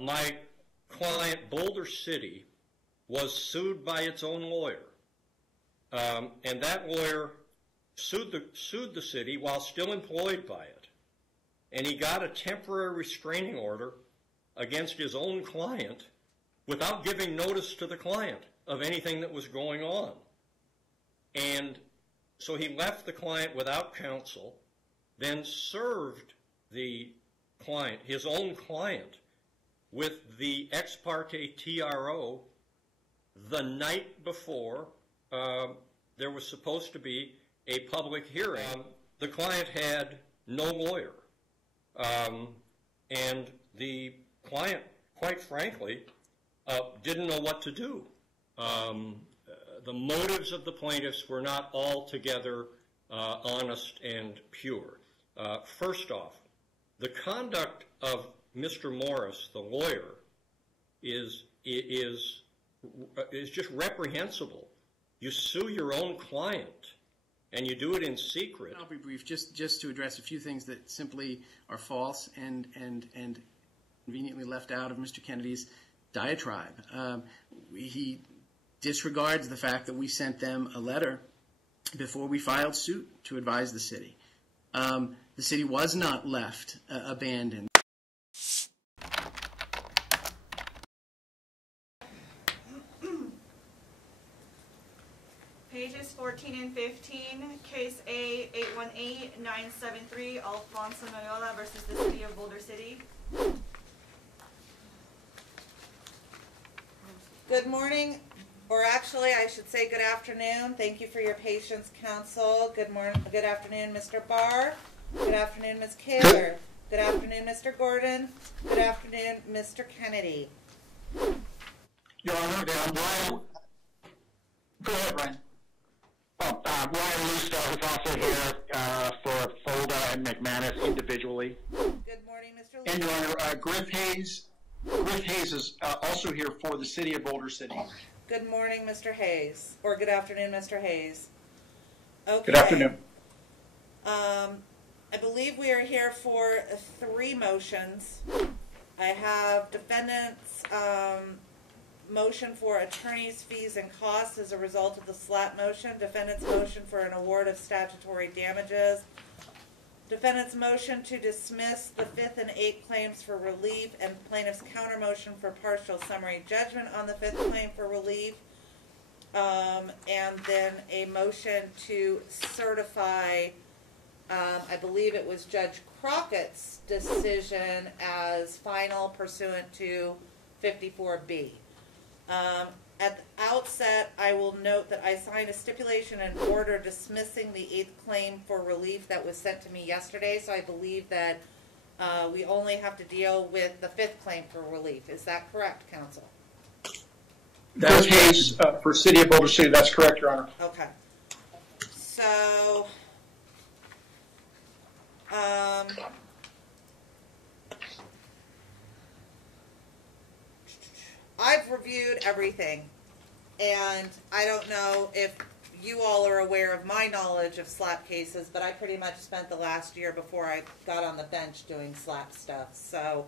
My client, Boulder City, was sued by its own lawyer. And that lawyer sued the city while still employed by it. And he got a temporary restraining order against his own client without giving notice to the client of anything that was going on. And so he left the client without counsel, then served the client, his own client, with the ex parte TRO the night before there was supposed to be a public hearing. The client had no lawyer. And the client, quite frankly, didn't know what to do. The motives of the plaintiffs were not altogether honest and pure. First off, the conduct of Mr. Morris, the lawyer, is just reprehensible. You sue your own client, and you do it in secret. I'll be brief, just to address a few things that simply are false and conveniently left out of Mr. Kennedy's diatribe. He disregards the fact that we sent them a letter before we filed suit to advise the city. The city was not left abandoned. Pages 14 and 15, case A 818973, Alfonso Noyola versus the City of Boulder City. Good morning, or actually I should say good afternoon. Thank you for your patience, counsel. Good morning, good afternoon, Mr. Barr. Good afternoon, Ms. Kaler. Good afternoon, Mr. Gordon. Good afternoon, Mr. Kennedy. Your Honor, go ahead, Ryan. Ryan Lusto is also here for Folda and McManus individually. Good morning, Mr. Lusto. And Your Honor, Griff Hayes is also here for the City of Boulder City. Good morning, Mr. Hayes. Or good afternoon, Mr. Hayes. Okay. Good afternoon. I believe we are here for 3 motions. I have defendant's motion for attorney's fees and costs as a result of the SLAP motion, defendant's motion for an award of statutory damages, defendant's motion to dismiss the 5th and 8th claims for relief, and plaintiff's counter motion for partial summary judgment on the 5th claim for relief, and then a motion to certify, I believe it was Judge Crockett's decision as final pursuant to 54B. At the outset, I will note that I signed a stipulation and order dismissing the 8th claim for relief that was sent to me yesterday, so I believe that we only have to deal with the 5th claim for relief. Is that correct, counsel? That's Hayes for City of Boulder City. That's correct, Your Honor. Okay. So, I've reviewed everything, and I don't know if you all are aware of my knowledge of SLAP cases, but I pretty much spent the last year before I got on the bench doing SLAP stuff. So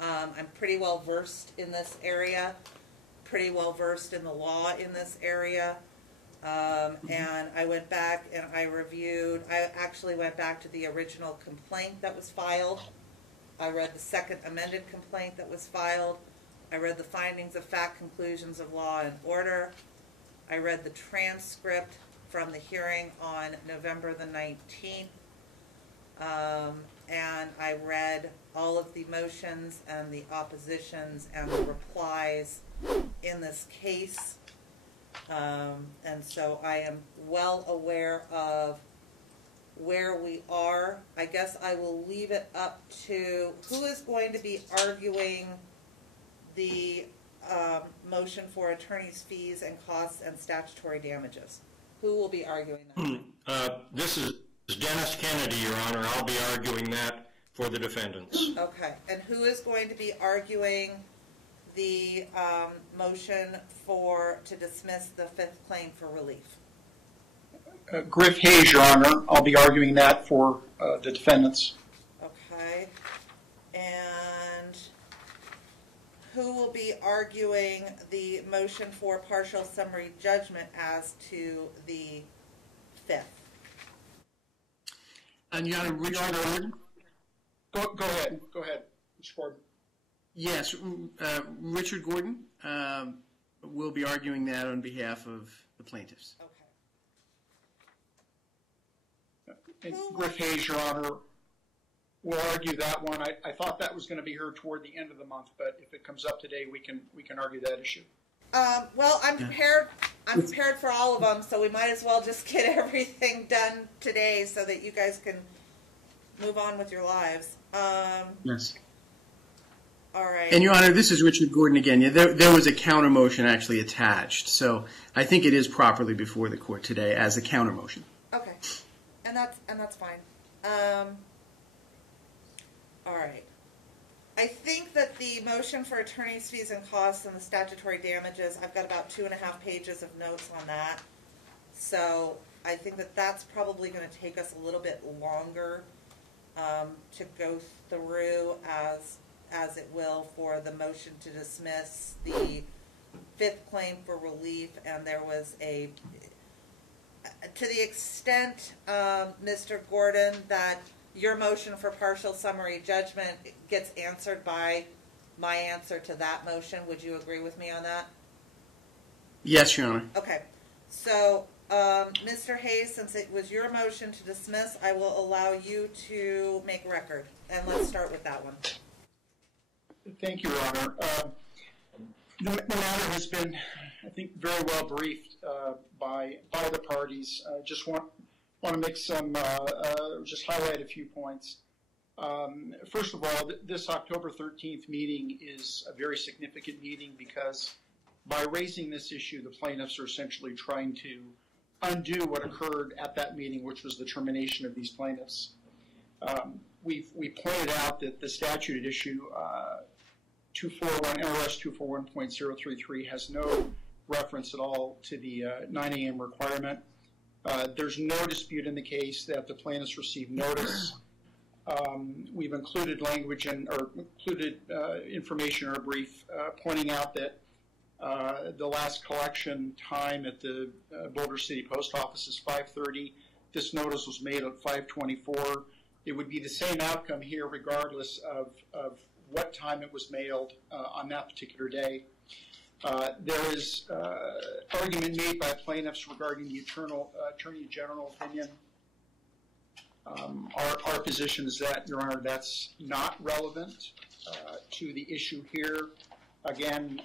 I'm pretty well versed in this area, pretty well versed in the law in this area. And I went back and I actually went back to the original complaint that was filed. I read the second amended complaint that was filed. I read the findings of fact, conclusions of law and order. I read the transcript from the hearing on November the 19th. And I read all of the motions and the oppositions and the replies in this case. And so I am well aware of where we are. I guess I will leave it up to who is going to be arguing the motion for attorney's fees and costs and statutory damages. Who will be arguing that? This is Dennis Kennedy, Your Honor. I'll be arguing that for the defendants. Okay. And who is going to be arguing the motion to dismiss the 5th claim for relief? Griff Hayes, Your Honor. I'll be arguing that for the defendants. Okay. And who will be arguing the motion for partial summary judgment as to the 5th? And Your Honor, Richard Gordon? Go ahead, Mr. Gordon. Yes, Richard Gordon will be arguing that on behalf of the plaintiffs. Okay. And Griff Hayes, Your Honor, will argue that one. I thought that was going to be heard toward the end of the month, but if it comes up today, we can argue that issue. Well, I'm prepared. I'm prepared for all of them, so we might as well just get everything done today so that you guys can move on with your lives. Yes. All right. And Your Honor, this is Richard Gordon again. Yeah, there was a counter motion actually attached, so I think it is properly before the court today as a counter motion. Okay, and that's fine. All right. I think that the motion for attorney's fees and costs and the statutory damages, I've got about 2.5 pages of notes on that. So I think that that's probably going to take us a little bit longer to go through as it will for the motion to dismiss the 5th claim for relief. And there was to the extent, Mr. Gordon, that your motion for partial summary judgment gets answered by my answer to that motion. Would you agree with me on that? Yes, Your Honor. Okay. So, Mr. Hayes, since it was your motion to dismiss, I will allow you to make record. And let's start with that one. Thank you, Your Honor. The matter has been, I think, very well briefed by the parties. Just want to make some, just highlight a few points. First of all, this October 13th meeting is a very significant meeting because by raising this issue, the plaintiffs are essentially trying to undo what occurred at that meeting, which was the termination of these plaintiffs. We pointed out that the statute at issue, NRS 241.033, has no reference at all to the 9 a.m. requirement. There's no dispute in the case that the plaintiffs received notice. We've included language or included information in our brief pointing out that the last collection time at the Boulder City Post Office is 5:30. This notice was made at 5:24. It would be the same outcome here regardless of what time it was mailed on that particular day. There is argument made by plaintiffs regarding the Attorney General opinion. Our position is that, Your Honor, that's not relevant to the issue here. Again,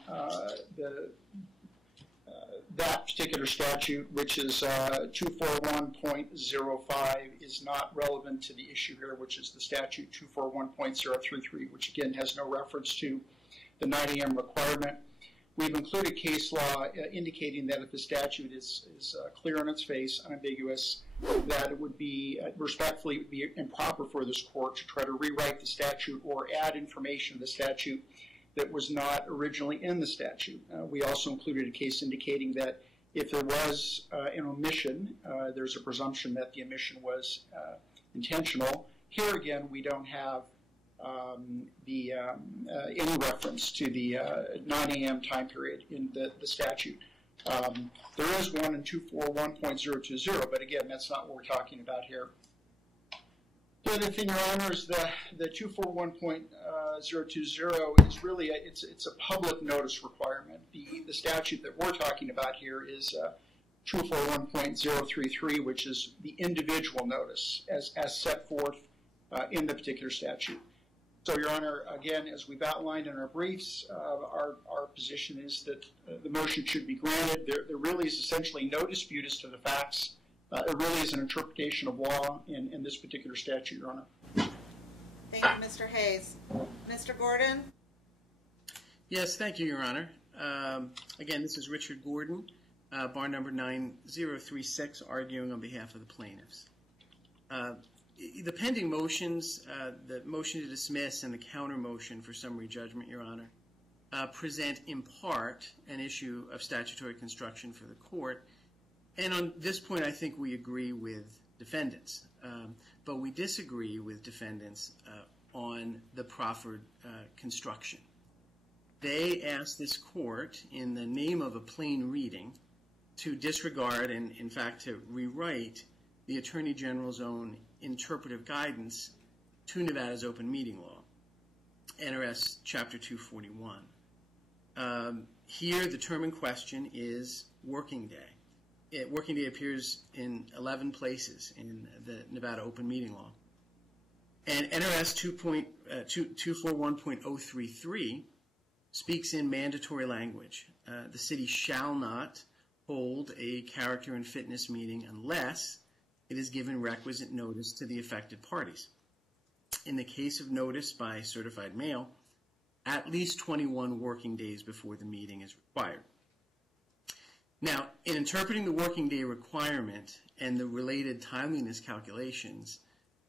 that particular statute, which is 241.05, is not relevant to the issue here, which is the statute 241.033, which again has no reference to the 9 a.m. requirement. We've included case law indicating that if the statute is clear on its face, unambiguous, that it would be, respectfully, would be improper for this court to try to rewrite the statute or add information to the statute that was not originally in the statute. We also included a case indicating that if there was an omission, there's a presumption that the omission was intentional. Here again, we don't have any reference to the 9 a.m. time period in the statute. There is one in 241.020, but again, that's not what we're talking about here. The other thing, Your Honor, is the 241.020 is really it's a public notice requirement. The statute that we're talking about here is 241.033, which is the individual notice as set forth in the particular statute. So, Your Honor, again, as we've outlined in our briefs, our position is that the motion should be granted. There really is essentially no dispute as to the facts. It really is an interpretation of law in this particular statute, Your Honor. Thank you, Mr. Hayes. Mr. Gordon? Yes, thank you, Your Honor. Again, this is Richard Gordon, bar number 9036, arguing on behalf of the plaintiffs. The pending motions, the motion to dismiss and the counter motion for summary judgment, Your Honor, present in part an issue of statutory construction for the court. And on this point, I think we agree with defendants. But we disagree with defendants on the proffered construction. they asked this court, in the name of a plain reading, to disregard and, in fact, to rewrite the Attorney General's own interpretive guidance to Nevada's open meeting law, NRS Chapter 241. Here, the term in question is working day. Working day appears in 11 places in the Nevada open meeting law. And NRS 241.033 speaks in mandatory language. The city shall not hold a character and fitness meeting unless it is given requisite notice to the affected parties. In the case of notice by certified mail, at least 21 working days before the meeting is required. Now, in interpreting the working day requirement and the related timeliness calculations,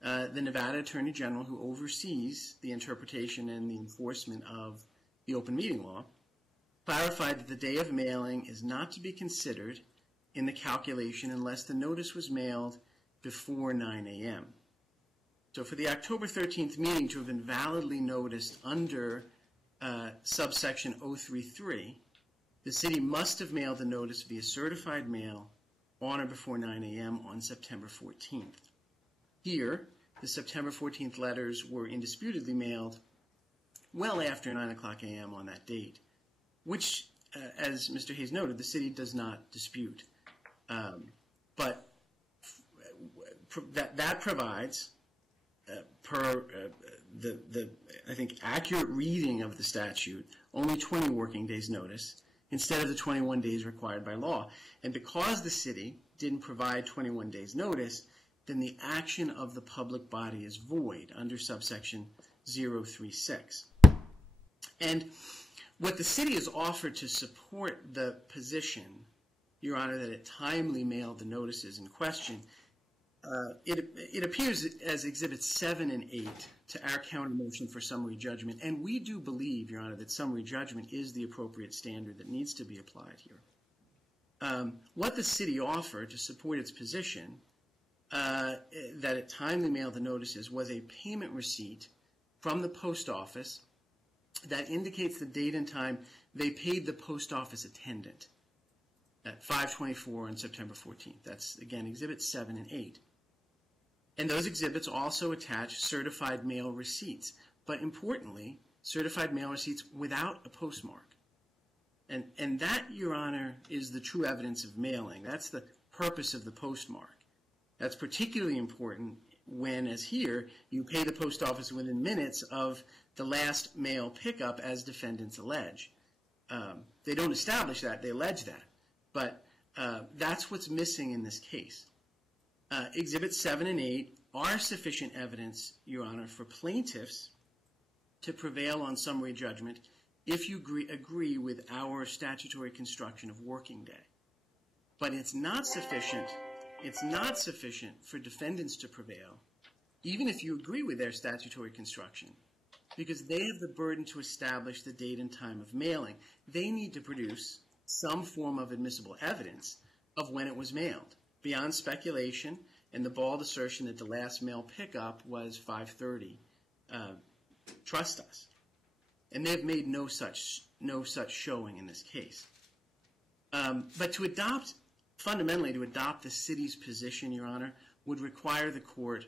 the Nevada Attorney General, who oversees the interpretation and the enforcement of the open meeting law, clarified that the day of mailing is not to be considered in the calculation unless the notice was mailed before 9 a.m. So for the October 13th meeting to have been validly noticed under subsection 033, the city must have mailed the notice via certified mail on or before 9 a.m. on September 14th. Here, the September 14th letters were indisputably mailed well after 9 o'clock a.m. on that date, which, as Mr. Hayes noted, the city does not dispute. But that provides, per the I think, accurate reading of the statute, only 20 working days notice instead of the 21 days required by law. And because the city didn't provide 21 days notice, then the action of the public body is void under subsection 036. And what the city has offered to support the position, Your Honor, that it timely mailed the notices in question, it appears as Exhibits 7 and 8 to our counter motion for summary judgment. And we do believe, Your Honor, that summary judgment is the appropriate standard that needs to be applied here. What the city offered to support its position that it timely mailed the notices was a payment receipt from the post office that indicates the date and time they paid the post office attendant at 5/24 on September 14th. That's, again, Exhibits 7 and 8. And those exhibits also attach certified mail receipts, but importantly, certified mail receipts without a postmark. And that, Your Honor, is the true evidence of mailing. That's the purpose of the postmark. That's particularly important when, as here, you pay the post office within minutes of the last mail pickup, as defendants allege. They don't establish that, they allege that. But that's what's missing in this case. Exhibits 7 and 8 are sufficient evidence, Your Honor, for plaintiffs to prevail on summary judgment if you agree with our statutory construction of working day. But it's not sufficient for defendants to prevail, even if you agree with their statutory construction, because they have the burden to establish the date and time of mailing. They need to produce some form of admissible evidence of when it was mailed, beyond speculation and the bald assertion that the last mail pickup was 5:30. Trust us. And they've made no such showing in this case. But fundamentally to adopt the city's position, Your Honor, would require the court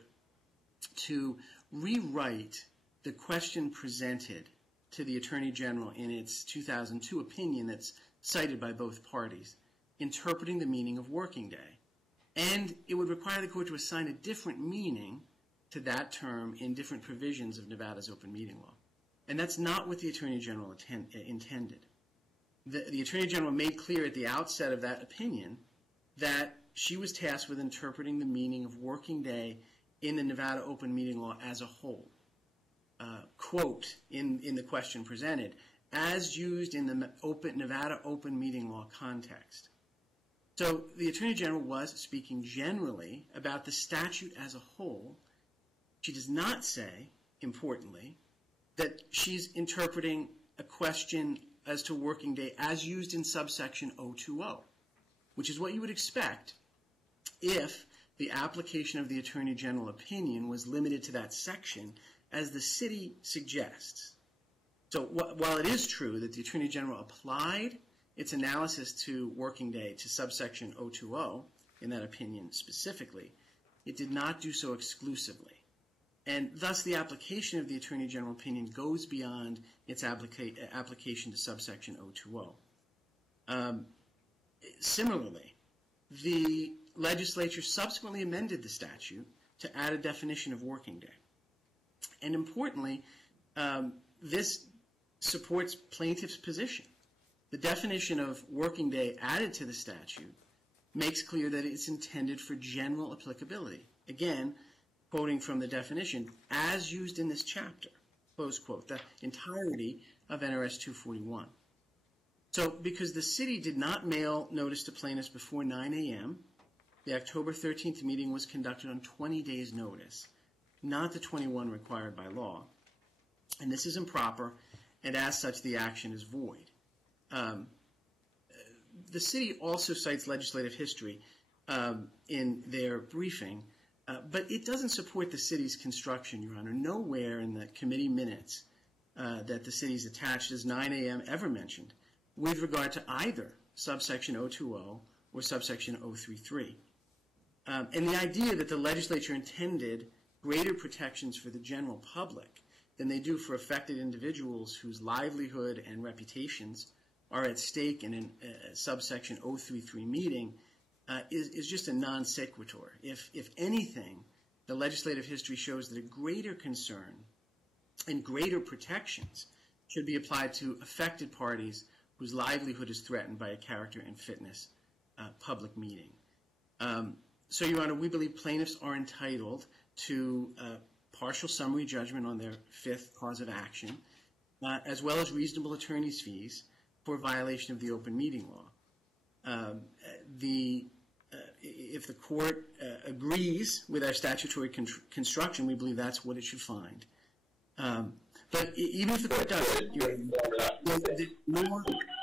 to rewrite the question presented to the Attorney General in its 2002 opinion that's cited by both parties, interpreting the meaning of working day. And it would require the court to assign a different meaning to that term in different provisions of Nevada's open meeting law. And that's not what the Attorney General intended. The Attorney General made clear at the outset of that opinion that she was tasked with interpreting the meaning of working day in the Nevada open meeting law as a whole. Quote in the question presented, as used in the Nevada open meeting law context. So the Attorney General was speaking generally about the statute as a whole. She does not say, importantly, that she's interpreting a question as to working day as used in subsection 020, which is what you would expect if the application of the Attorney General opinion was limited to that section, as the city suggests. So while it is true that the Attorney General applied its analysis to working day to subsection 020, in that opinion specifically, it did not do so exclusively. And thus the application of the Attorney General opinion goes beyond its application to subsection 020. Similarly, the legislature subsequently amended the statute to add a definition of working day. And importantly, this supports plaintiff's position. The definition of working day added to the statute makes clear that it's intended for general applicability. Again, quoting from the definition, as used in this chapter, close quote, the entirety of NRS 241. So because the city did not mail notice to plaintiffs before 9 a.m., the October 13th meeting was conducted on 20 days' notice, not the 21 required by law. And this is improper, and as such, the action is void. The city also cites legislative history in their briefing, but it doesn't support the city's construction, Your Honor. Nowhere in the committee minutes that the city's attached as 9 a.m. ever mentioned with regard to either subsection 020 or subsection 033. And the idea that the legislature intended greater protections for the general public than they do for affected individuals whose livelihood and reputations are at stake in a subsection 033 meeting is just a non sequitur. If anything, the legislative history shows that a greater concern and greater protections should be applied to affected parties whose livelihood is threatened by a character and fitness public meeting. So, Your Honor, we believe plaintiffs are entitled to partial summary judgment on their fifth cause of action, as well as reasonable attorney's fees for violation of the open meeting law. If the court agrees with our statutory construction, we believe that's what it should find. But even if the court doesn't,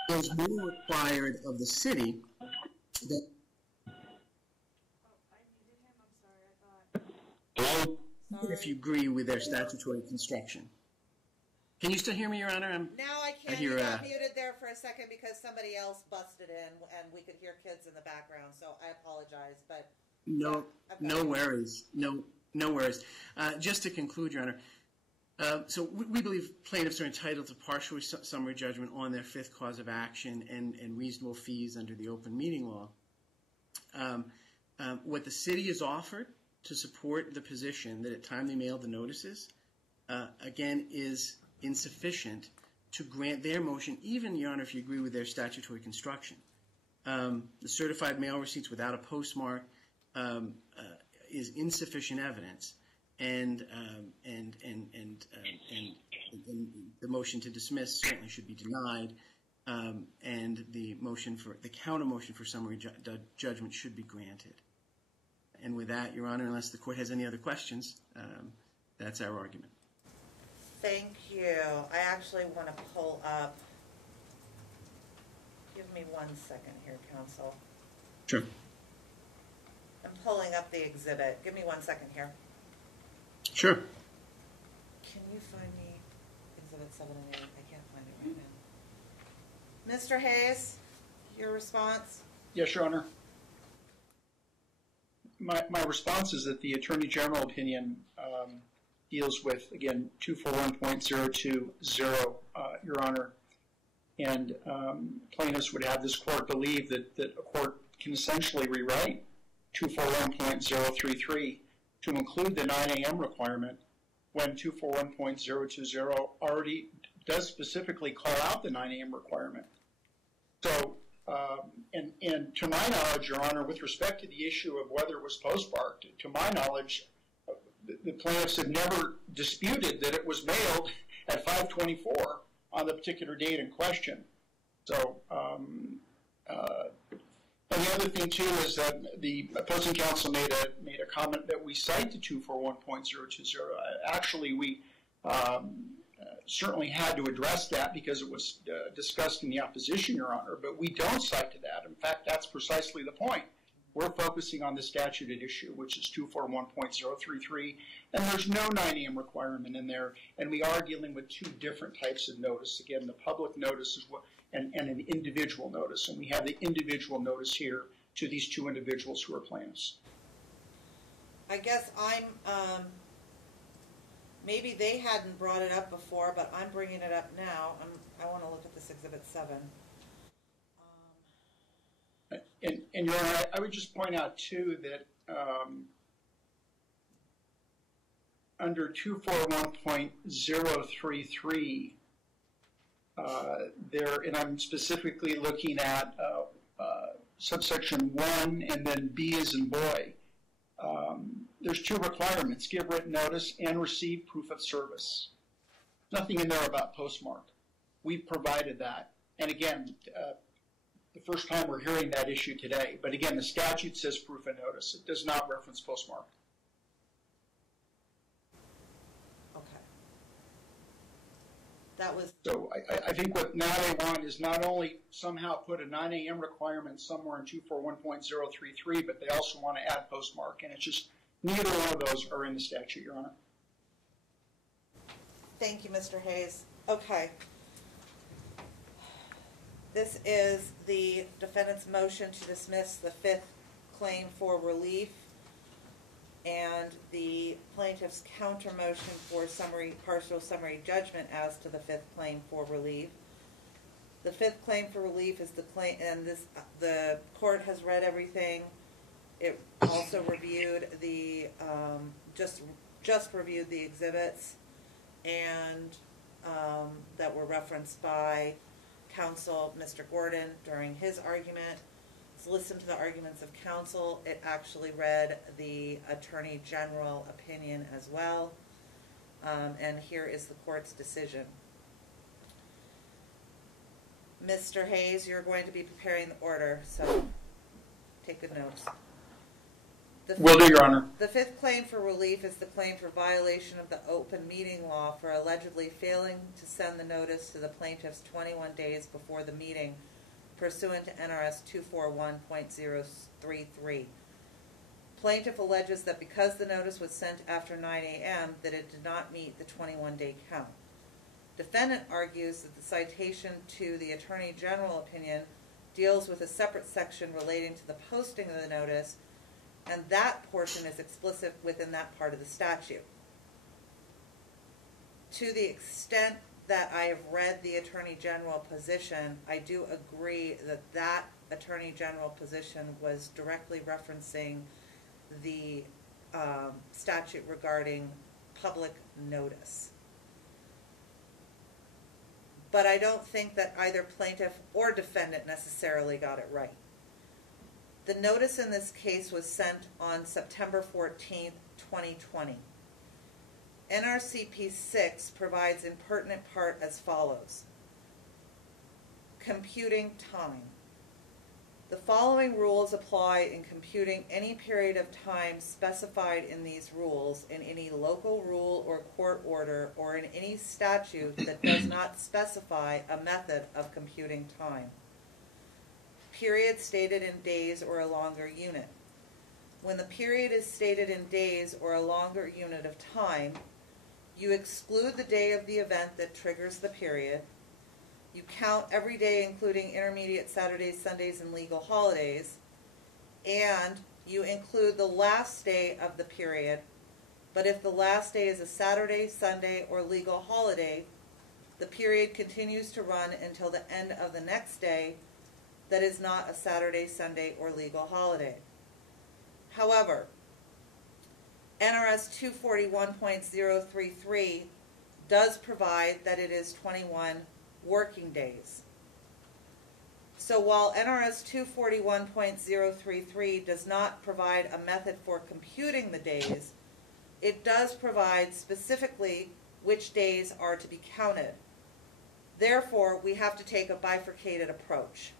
there's more required of the city that. If you agree with their statutory construction. Can you still hear me, Your Honor? Now I can. You got muted there for a second because somebody else busted in and we could hear kids in the background, so I apologize. But no worries. No worries. Just to conclude, Your Honor, so we believe plaintiffs are entitled to partial summary judgment on their fifth cause of action and reasonable fees under the open meeting law. What the city has offered to support the position that at time they mailed the notices, again, is insufficient to grant their motion, even, Your Honor, if you agree with their statutory construction. The certified mail receipts without a postmark is insufficient evidence, and the motion to dismiss certainly should be denied, and the counter motion for summary judgment should be granted. And with that, Your Honor, unless the court has any other questions, that's our argument. Thank you. I actually want to pull up. Give me 1 second here, counsel. Sure. I'm pulling up the exhibit. Give me 1 second here. Sure. Can you find me exhibit 7 and 8? I can't find it right now. Mr. Hayes, your response? Yes, Your Honor. My response is that the Attorney General opinion deals with, again, 241.020, Your Honor, and plaintiffs would have this court believe that a court can essentially rewrite 241.033 to include the 9 a.m. requirement when 241.020 already does specifically call out the 9 a.m. requirement. So, and to my knowledge, Your Honor, with respect to the issue of whether it was postmarked, to my knowledge, the plaintiffs have never disputed that it was mailed at 5:24 on the particular date in question. So, and the other thing too is that the opposing counsel made a comment that we cite the 241.020. Actually, we certainly had to address that because it was discussed in the opposition, Your Honor, but we don't cite to that. In fact, that's precisely the point. We're focusing on the statute at issue, which is 241.033, and there's no 9 a.m. requirement in there, and we are dealing with two different types of notice. Again, the public notice is what, and an individual notice, and we have the individual notice here to these two individuals who are plaintiffs. I guess maybe they hadn't brought it up before, but I'm bringing it up now. I want to look at this Exhibit 7. And Your Honor, I would just point out, too, that under 241.033, there, and I'm specifically looking at subsection 1 and then B as in boy, there's two requirements: give written notice and receive proof of service. Nothing in there about postmark. We've provided that. And again, the first time we're hearing that issue today. But again, the statute says proof of notice. It does not reference postmark. Okay. That was... So I think what now they want is not only somehow put a 9 a.m. requirement somewhere in 241.033, but they also want to add postmark. And it's just neither one of those are in the statute, Your Honor. Thank you, Mr. Hayes. Okay. This is the defendant's motion to dismiss the 5th claim for relief and the plaintiff's counter motion for partial summary judgment as to the 5th claim for relief. The 5th claim for relief is the claim, and the court has read everything. It also reviewed the just reviewed the exhibits and that were referenced by counsel, Mr. Gordon, during his argument. It's listened to the arguments of counsel. It actually read the Attorney General opinion as well. And here is the court's decision. Mr. Hayes, you're going to be preparing the order, so take good notes. Will do, Your Honor. The 5th claim for relief is the claim for violation of the open meeting law for allegedly failing to send the notice to the plaintiffs 21 days before the meeting pursuant to NRS 241.033. Plaintiff alleges that because the notice was sent after 9 a.m. that it did not meet the 21-day count. Defendant argues that the citation to the Attorney General opinion deals with a separate section relating to the posting of the notice, and that portion is explicit within that part of the statute. To the extent that I have read the Attorney General position, I do agree that that Attorney General position was directly referencing the statute regarding public notice. But I don't think that either plaintiff or defendant necessarily got it right. The notice in this case was sent on September 14th, 2020. NRCP 6 provides in pertinent part as follows. Computing time. The following rules apply in computing any period of time specified in these rules in any local rule or court order or in any statute that does not specify a method of computing time. Period stated in days or a longer unit. When the period is stated in days or a longer unit of time, you exclude the day of the event that triggers the period. You count every day, including intermediate Saturdays, Sundays, and legal holidays, and you include the last day of the period. But if the last day is a Saturday, Sunday, or legal holiday, the period continues to run until the end of the next day that is not a Saturday, Sunday, or legal holiday. However, NRS 241.033 does provide that it is 21 working days. So while NRS 241.033 does not provide a method for computing the days, it does provide specifically which days are to be counted. Therefore, we have to take a bifurcated approach.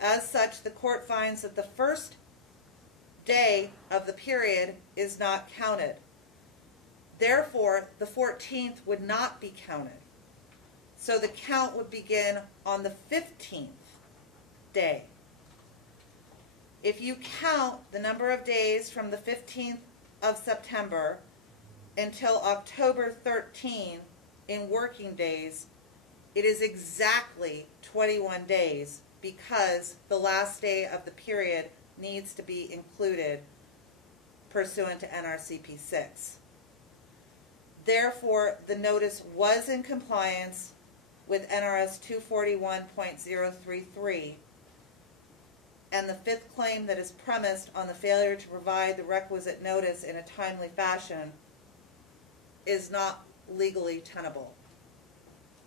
As such, the court finds that the first day of the period is not counted. Therefore, the 14th would not be counted. So the count would begin on the 15th day. If you count the number of days from the 15th of September until October 13 in working days, it is exactly 21 days because the last day of the period needs to be included pursuant to NRCP 6. Therefore, the notice was in compliance with NRS 241.033, and the fifth claim that is premised on the failure to provide the requisite notice in a timely fashion is not legally tenable.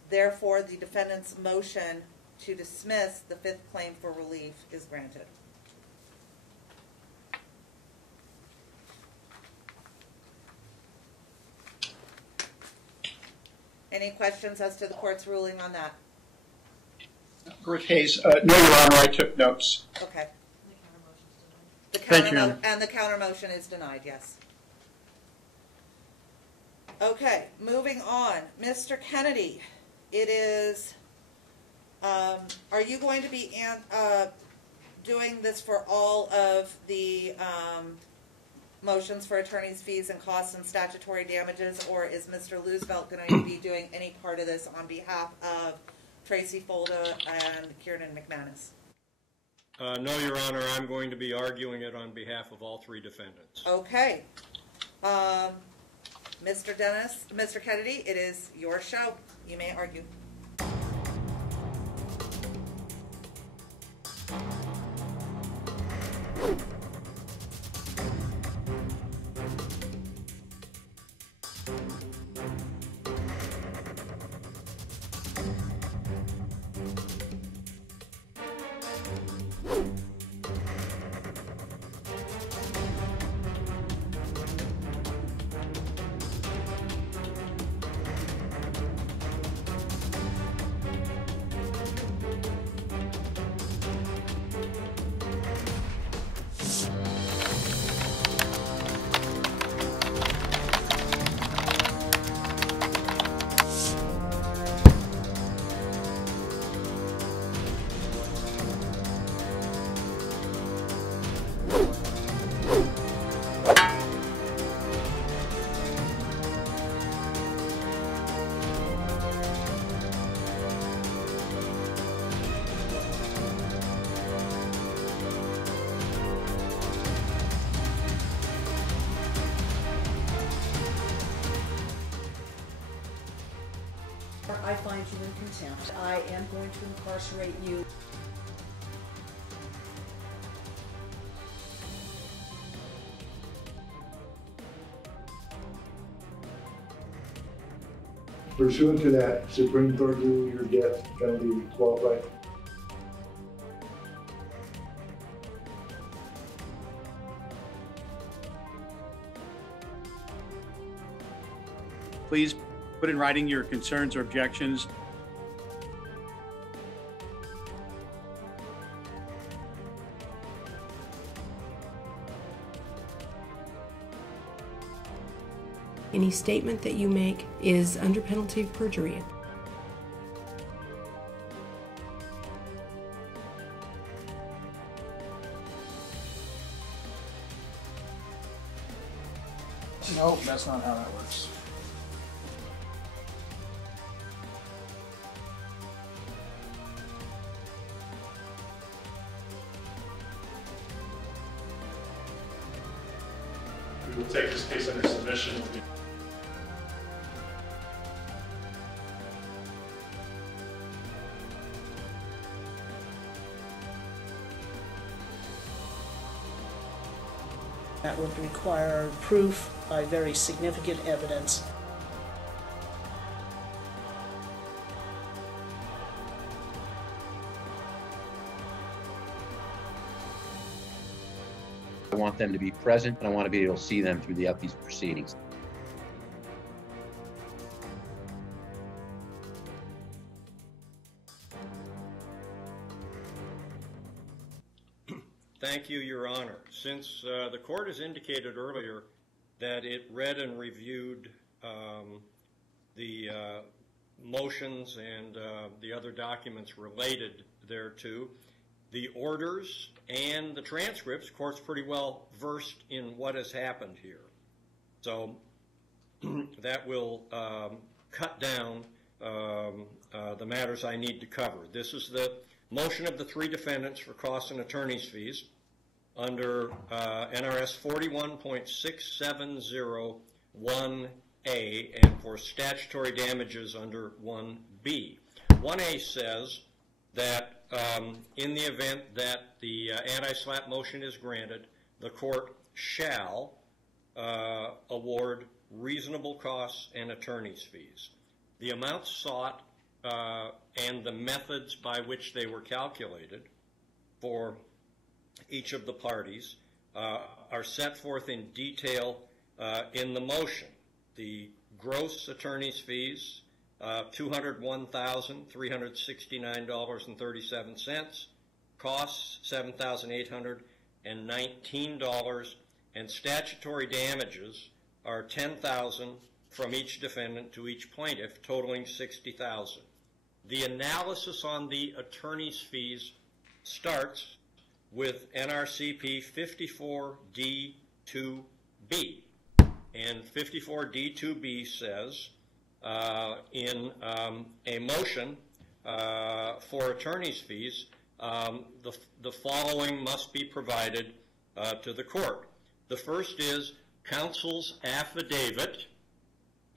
Therefore, the defendant's motion to dismiss the fifth claim for relief is granted. Any questions as to the court's ruling on that? Griff Hayes, no, Your Honor, I took notes. Okay. Thank you, Your Honor. And the counter motion is denied, yes. Okay, moving on. Mr. Kennedy, it is, are you going to be doing this for all of the motions for attorney's fees and costs and statutory damages, or is Mr. Loosevelt going to be doing any part of this on behalf of Tracy Folda and Kieran McManus? No, Your Honor, I'm going to be arguing it on behalf of all three defendants. Okay. Mr. Kennedy, it is your show. You may argue. I find you in contempt. I am going to incarcerate you. Pursuant to that Supreme Court rule, your death penalty qualified. Please put in writing your concerns or objections. Any statement that you make is under penalty of perjury. No, that's not how that works. We will take this case under submission. That would require proof by very significant evidence. I want them to be present, and I want to be able to see them throughout these proceedings. Thank you, Your Honor. Since the court has indicated earlier that it read and reviewed the motions and the other documents related thereto, the orders and the transcripts, of course, pretty well versed in what has happened here. So that will cut down the matters I need to cover. This is the motion of the three defendants for costs and attorney's fees under NRS 41.6701A and for statutory damages under 1B. 1A says that in the event that the anti-SLAPP motion is granted, the court shall award reasonable costs and attorney's fees. The amounts sought and the methods by which they were calculated for each of the parties are set forth in detail in the motion. The gross attorney's fees, $201,369.37, costs $7,819, and statutory damages are $10,000 from each defendant to each plaintiff, totaling $60,000. The analysis on the attorney's fees starts with NRCP 54D2B. And 54D2B says in a motion for attorney's fees, the following must be provided to the court. The first is counsel's affidavit,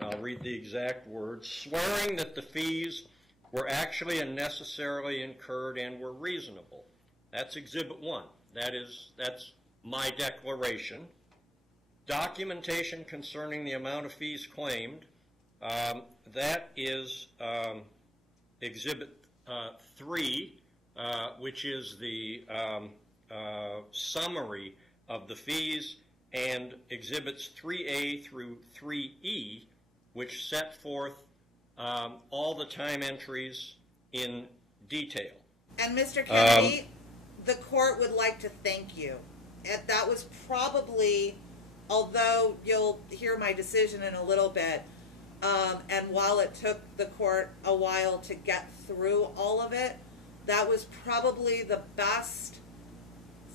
I'll read the exact words, swearing that the fees were actually and necessarily incurred and were reasonable. That's Exhibit 1. That's my declaration. Documentation concerning the amount of fees claimed, that is Exhibit 3, which is the summary of the fees, and Exhibits 3A through 3E, which set forth all the time entries in detail. And Mr. Kennedy, the court would like to thank you. And that was probably, although you'll hear my decision in a little bit, and while it took the court a while to get through all of it, that was probably the best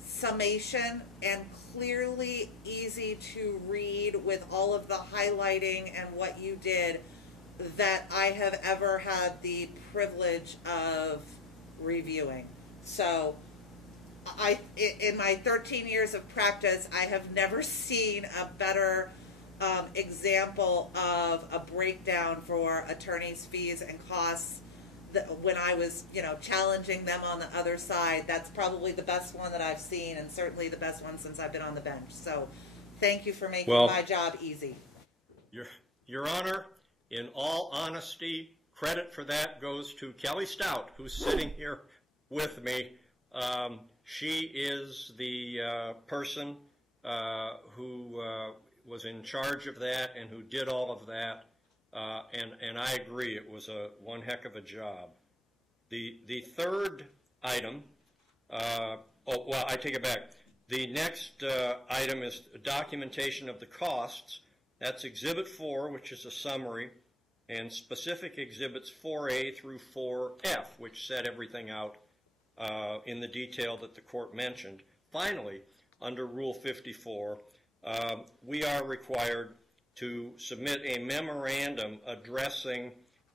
summation and clearly easy to read with all of the highlighting and what you did that I have ever had the privilege of reviewing. So in my 13 years of practice, I have never seen a better example of a breakdown for attorneys' fees and costs. When I was, challenging them on the other side, that's probably the best one that I've seen, and certainly the best one since I've been on the bench. So, thank you for making my job easy. Your Honor, in all honesty, credit for that goes to Kelly Stout, who's sitting here with me. She is the person who was in charge of that and who did all of that. And I agree, it was one heck of a job. The third item, I take it back. The next item is documentation of the costs. That's Exhibit 4, which is a summary, and specific Exhibits 4A through 4F, which set everything out in the detail that the court mentioned. Finally, under Rule 54, we are required to submit a memorandum addressing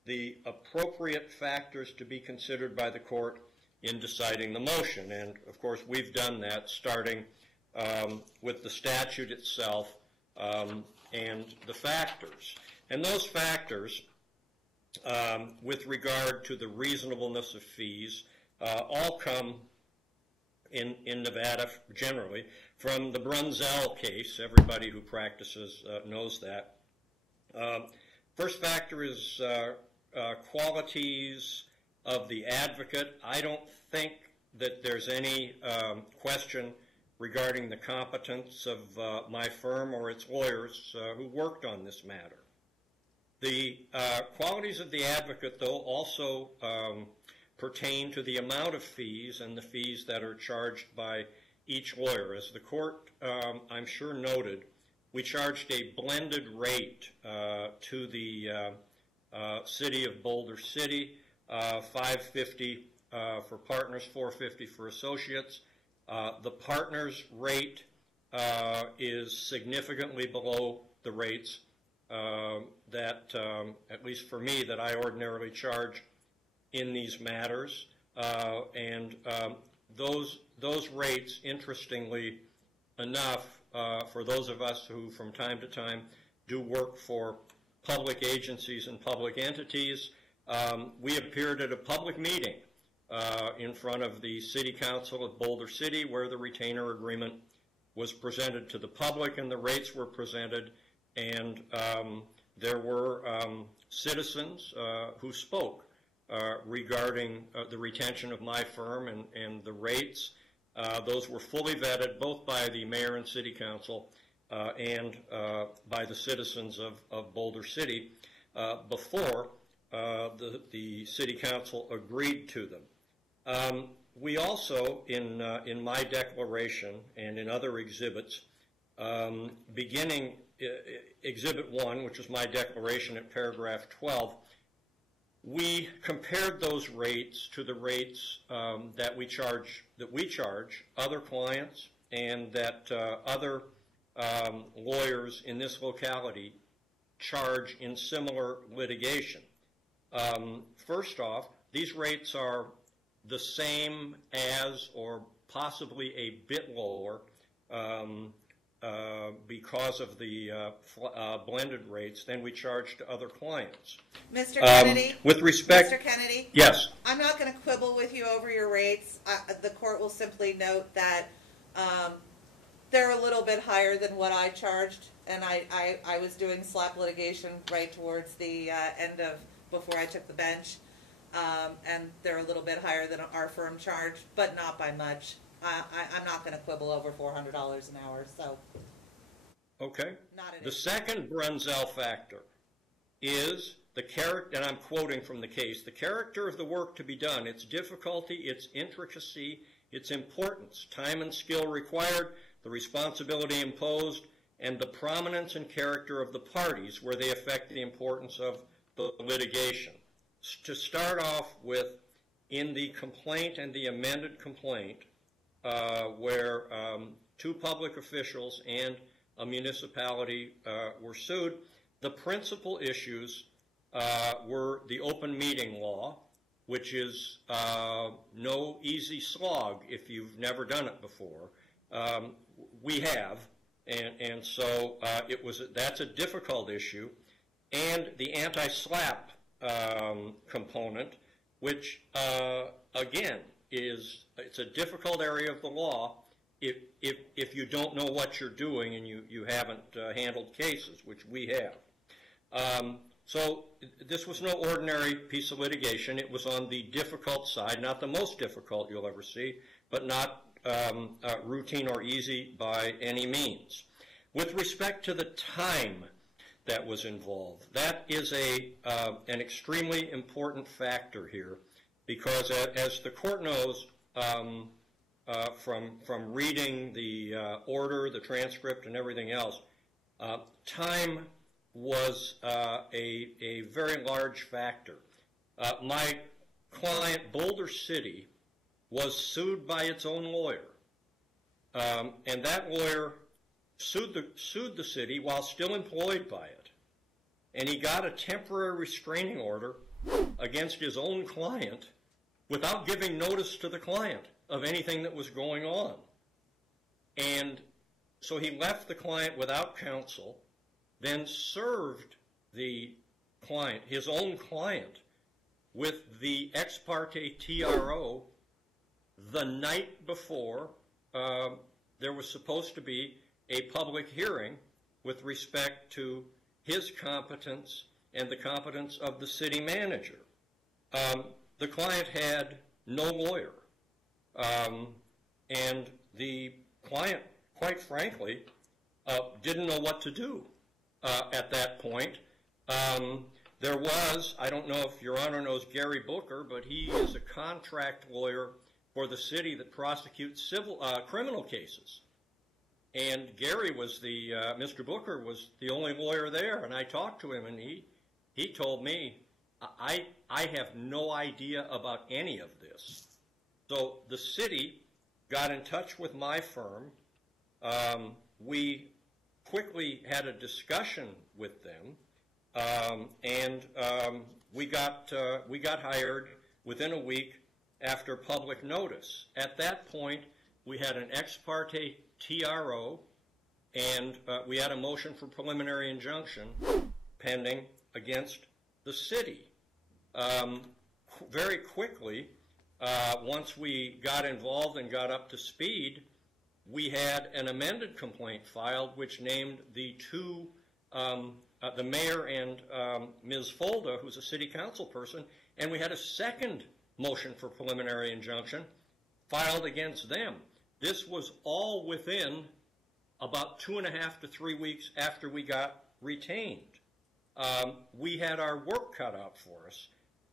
the appropriate factors to be considered by the court in deciding the motion. And, of course, we've done that, starting with the statute itself and the factors. And those factors, with regard to the reasonableness of fees, all come in Nevada generally from the Brunzell case. Everybody who practices knows that. First factor is qualities of the advocate. I don't think that there's any question regarding the competence of my firm or its lawyers who worked on this matter. The qualities of the advocate, though, also pertain to the amount of fees and the fees that are charged by each lawyer. As the court, I'm sure, noted, we charged a blended rate to the city of Boulder City, $550 for partners, $450 for associates. The partners rate is significantly below the rates that, at least for me, that I ordinarily charge in these matters. Those rates, interestingly enough, for those of us who from time to time do work for public agencies and public entities, we appeared at a public meeting in front of the City Council of Boulder City where the retainer agreement was presented to the public and the rates were presented, and there were citizens who spoke regarding the retention of my firm and the rates. Those were fully vetted both by the mayor and city council and by the citizens of Boulder City before the city council agreed to them. We also, in my declaration and in other exhibits, beginning Exhibit 1, which is my declaration at paragraph 12, we compared those rates to the rates that we charge other clients and that other lawyers in this locality charge in similar litigation. First off, these rates are the same as or possibly a bit lower because of the blended rates than we charge to other clients. Mr. Kennedy? With respect... Mr. Kennedy? Yes. I'm not going to quibble with you over your rates. The court will simply note that they're a little bit higher than what I charged, and I was doing slap litigation right towards the end of, before I took the bench, and they're a little bit higher than our firm charged, but not by much. I'm not going to quibble over $400 an hour, so. Okay. Not an the issue. second Brunzell factor is the character, and I'm quoting from the case, the character of the work to be done, its difficulty, its intricacy, its importance, time and skill required, the responsibility imposed, and the prominence and character of the parties where they affect the importance of the litigation. To start off with, in the complaint and the amended complaint, where two public officials and a municipality were sued, the principal issues were the open meeting law, which is no easy slog if you've never done it before. We have, and so that's a difficult issue, and the anti-SLAPP component, which again it's a difficult area of the law if you don't know what you're doing and you haven't handled cases, which we have. So this was no ordinary piece of litigation. It was on the difficult side, not the most difficult you'll ever see, but not routine or easy by any means. With respect to the time that was involved, that is an extremely important factor here, because as the court knows from reading the order, the transcript, and everything else, time was a very large factor. My client, Boulder City, was sued by its own lawyer, and that lawyer sued the city while still employed by it, and he got a temporary restraining order against his own client without giving notice to the client of anything that was going on. And so he left the client without counsel, then served the client, his own client, with the ex parte TRO the night before there was supposed to be a public hearing with respect to his competence and the competence of the city manager. The client had no lawyer, and the client, quite frankly, didn't know what to do at that point. There was, I don't know if Your Honor knows Gary Booker, but he is a contract lawyer for the city that prosecutes criminal cases. And Gary was Mr. Booker was the only lawyer there, and I talked to him, and he told me I have no idea about any of this. So the city got in touch with my firm. We quickly had a discussion with them, and we got hired within a week after public notice. At that point, we had an ex parte TRO, and we had a motion for preliminary injunction pending against the city. Very quickly, once we got involved and got up to speed, we had an amended complaint filed which named the two, the mayor and Ms. Folda, who's a city council person, and we had a second motion for preliminary injunction filed against them. This was all within about 2.5 to 3 weeks after we got retained. We had our work cut out for us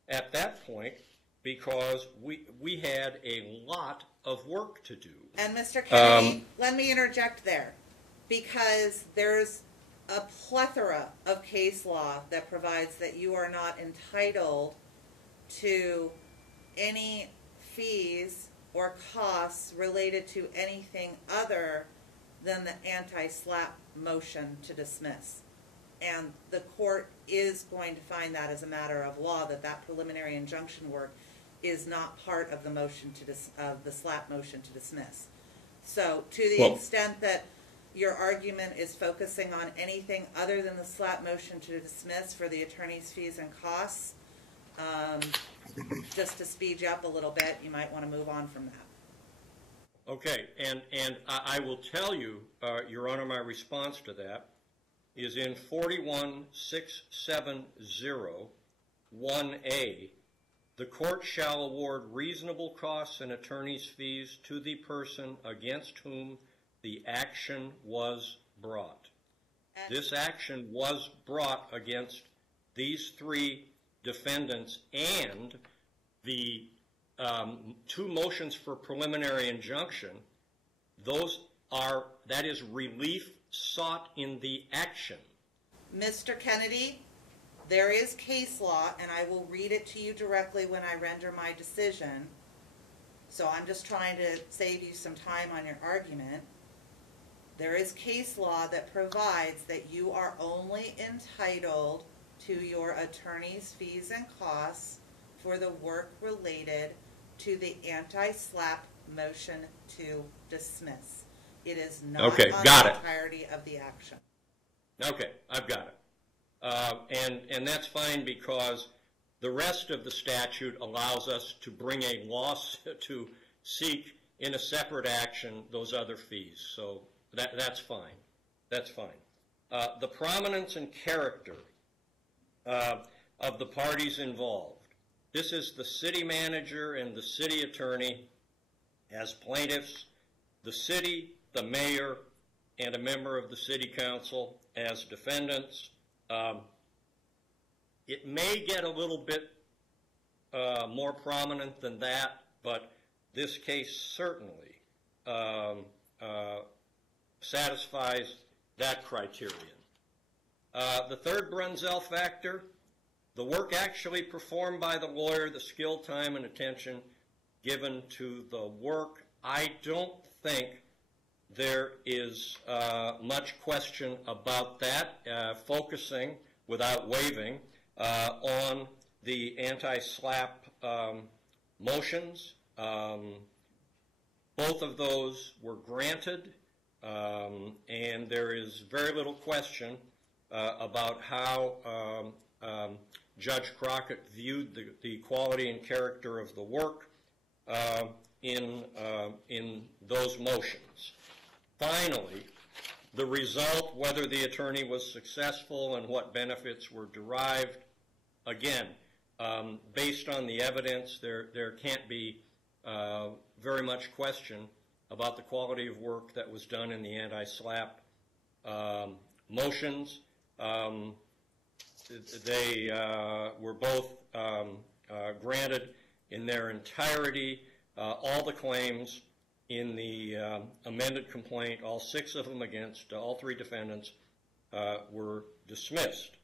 at that point because we had a lot of work to do. And Mr. Kennedy, let me interject there, because there's a plethora of case law that provides that you are not entitled to any fees or costs related to anything other than the anti-SLAPP motion to dismiss. And the court is going to find that as a matter of law, that preliminary injunction work is not part of the motion of the SLAPP motion to dismiss. So to the extent that your argument is focusing on anything other than the SLAPP motion to dismiss for the attorney's fees and costs, just to speed you up a little bit, you might want to move on from that. Okay, and I will tell you, Your Honor, my response to that is in 41670 1A, the court shall award reasonable costs and attorney's fees to the person against whom the action was brought. This action was brought against these three defendants, and the two motions for preliminary injunction, that is relief sought in the action. Mr. Kennedy, there is case law, and I will read it to you directly when I render my decision. So I'm just trying to save you some time on your argument. There is case law that provides that you are only entitled to your attorney's fees and costs for the work related to the anti-SLAPP motion to dismiss. It is not on the entirety of the action. Okay, I've got it. And that's fine, because the rest of the statute allows us to bring a lawsuit to seek in a separate action those other fees. So that's fine. That's fine. The prominence and character of the parties involved. This is the city manager and the city attorney as plaintiffs, the city, the mayor, and a member of the city council as defendants. It may get a little bit more prominent than that, but this case certainly satisfies that criterion. The third Brunzell factor, the work actually performed by the lawyer, the skill, time, and attention given to the work. I don't think there is much question about that, focusing without waiving on the anti-SLAPP motions. Both of those were granted, and there is very little question about how Judge Crockett viewed the quality and character of the work in those motions. Finally, the result, whether the attorney was successful and what benefits were derived, again, based on the evidence, there can't be very much question about the quality of work that was done in the anti-SLAPP motions. They were both granted in their entirety. All the claims in the amended complaint, all 6 of them against all 3 defendants, were dismissed.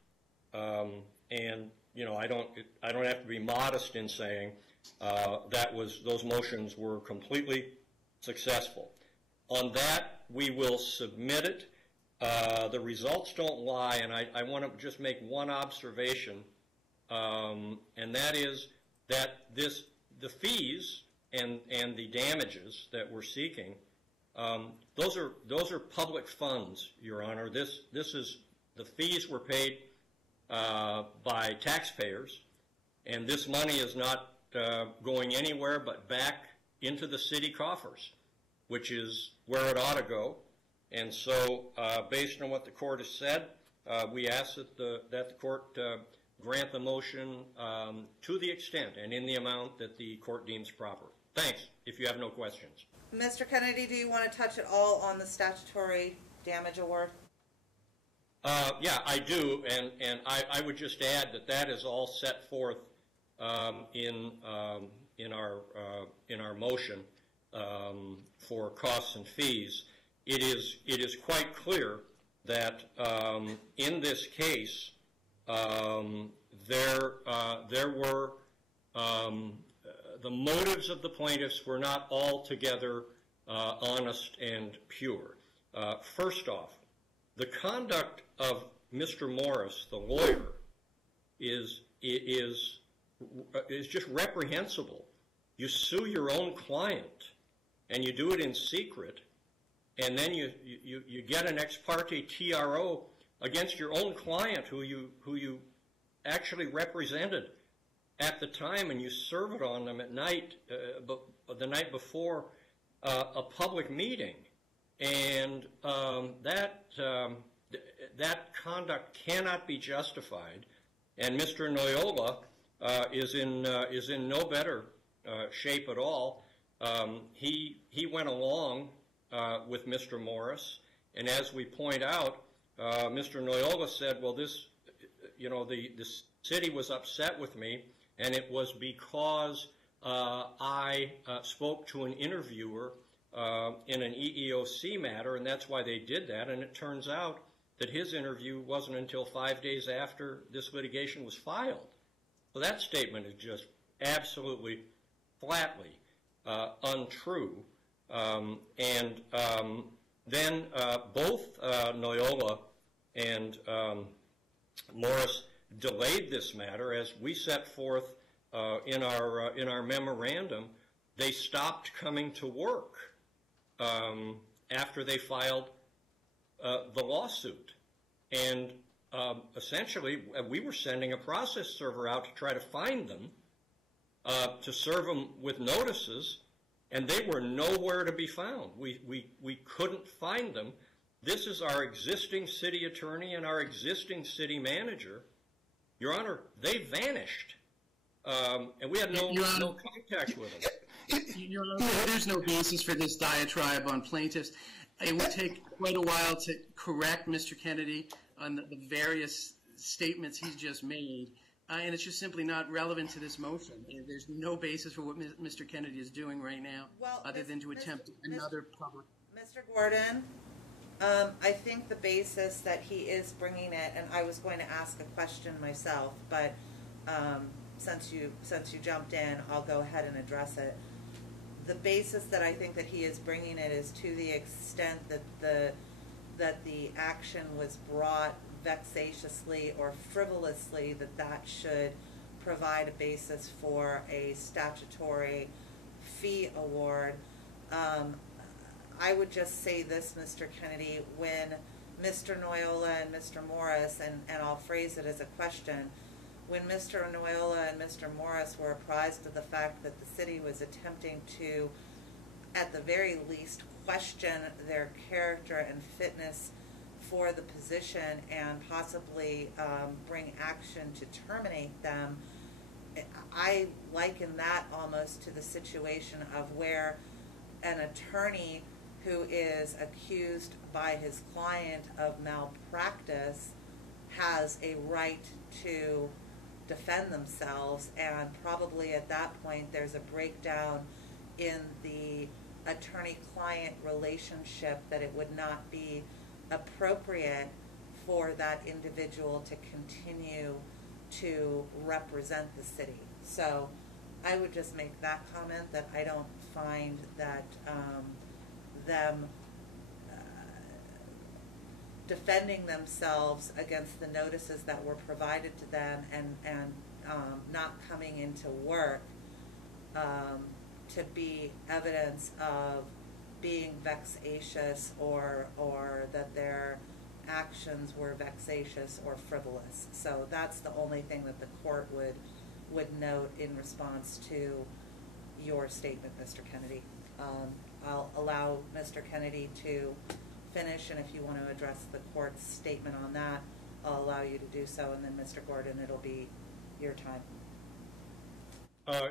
And I don't have to be modest in saying those motions were completely successful. On that, we will submit it. The results don't lie, and I want to just make one observation, and that is that the fees and the damages that we're seeking, those are public funds, Your Honor. This is the fees were paid by taxpayers, and this money is not going anywhere but back into the city coffers, which is where it ought to go. And so, based on what the court has said, we ask that the court grant the motion to the extent and in the amount that the court deems proper. Thanks, if you have no questions. Mr. Kennedy, do you want to touch at all on the statutory damage award? Yeah, I do, and I would just add that is all set forth in our motion for costs and fees. It is quite clear that in this case there were the motives of the plaintiffs were not altogether honest and pure. First off, the conduct of Mr. Morris, the lawyer, is just reprehensible. You sue your own client, and you do it in secret, and then you get an ex parte TRO against your own client who you actually represented at the time, and you serve it on them at night, the night before a public meeting. And that conduct cannot be justified, and Mr. Noyola is in no better shape at all. He went along with Mr. Morris, and as we point out, Mr. Noyola said, well, the city was upset with me, and it was because I spoke to an interviewer in an EEOC matter, and that's why they did that. And it turns out that his interview wasn't until 5 days after this litigation was filed. So that statement is just absolutely, flatly untrue. And then both Noyola and Morris delayed this matter, as we set forth in our memorandum. They stopped coming to work after they filed the lawsuit, and essentially we were sending a process server out to try to find them, to serve them with notices, and they were nowhere to be found. We couldn't find them. This is our existing city attorney and our existing city manager. Your Honor, they vanished, and we had no contact with them. Your Honor, there's no basis for this diatribe on plaintiffs. It would take quite a while to correct Mr. Kennedy on the various statements he's just made, and it's just simply not relevant to this motion. There's no basis for what Mr. Kennedy is doing right now, other than to attempt another public. Mr. Gordon, I think the basis that he is bringing it, and I was going to ask a question myself, but since you jumped in, I'll go ahead and address it. The basis that I think that he is bringing it is to the extent that the action was brought vexatiously or frivolously, that should provide a basis for a statutory fee award. I would just say this, Mr. Kennedy, when Mr. Noyola and Mr. Morris, and I'll phrase it as a question, when Mr. Noyola and Mr. Morris were apprised of the fact that the city was attempting to, at the very least, question their character and fitness for the position and possibly bring action to terminate them, I liken that almost to the situation of where an attorney who is accused by his client of malpractice has a right to defend themselves, and probably at that point there's a breakdown in the attorney-client relationship, that it would not be appropriate for that individual to continue to represent the city. So I would just make that comment, that I don't find that them defending themselves against the notices that were provided to them and not coming into work to be evidence of being vexatious or that their actions were vexatious or frivolous. So that's the only thing that the court would note in response to your statement, Mr. Kennedy. I'll allow Mr. Kennedy to finish, and if you want to address the court's statement on that, I'll allow you to do so, and then Mr. Gordon, it'll be your time.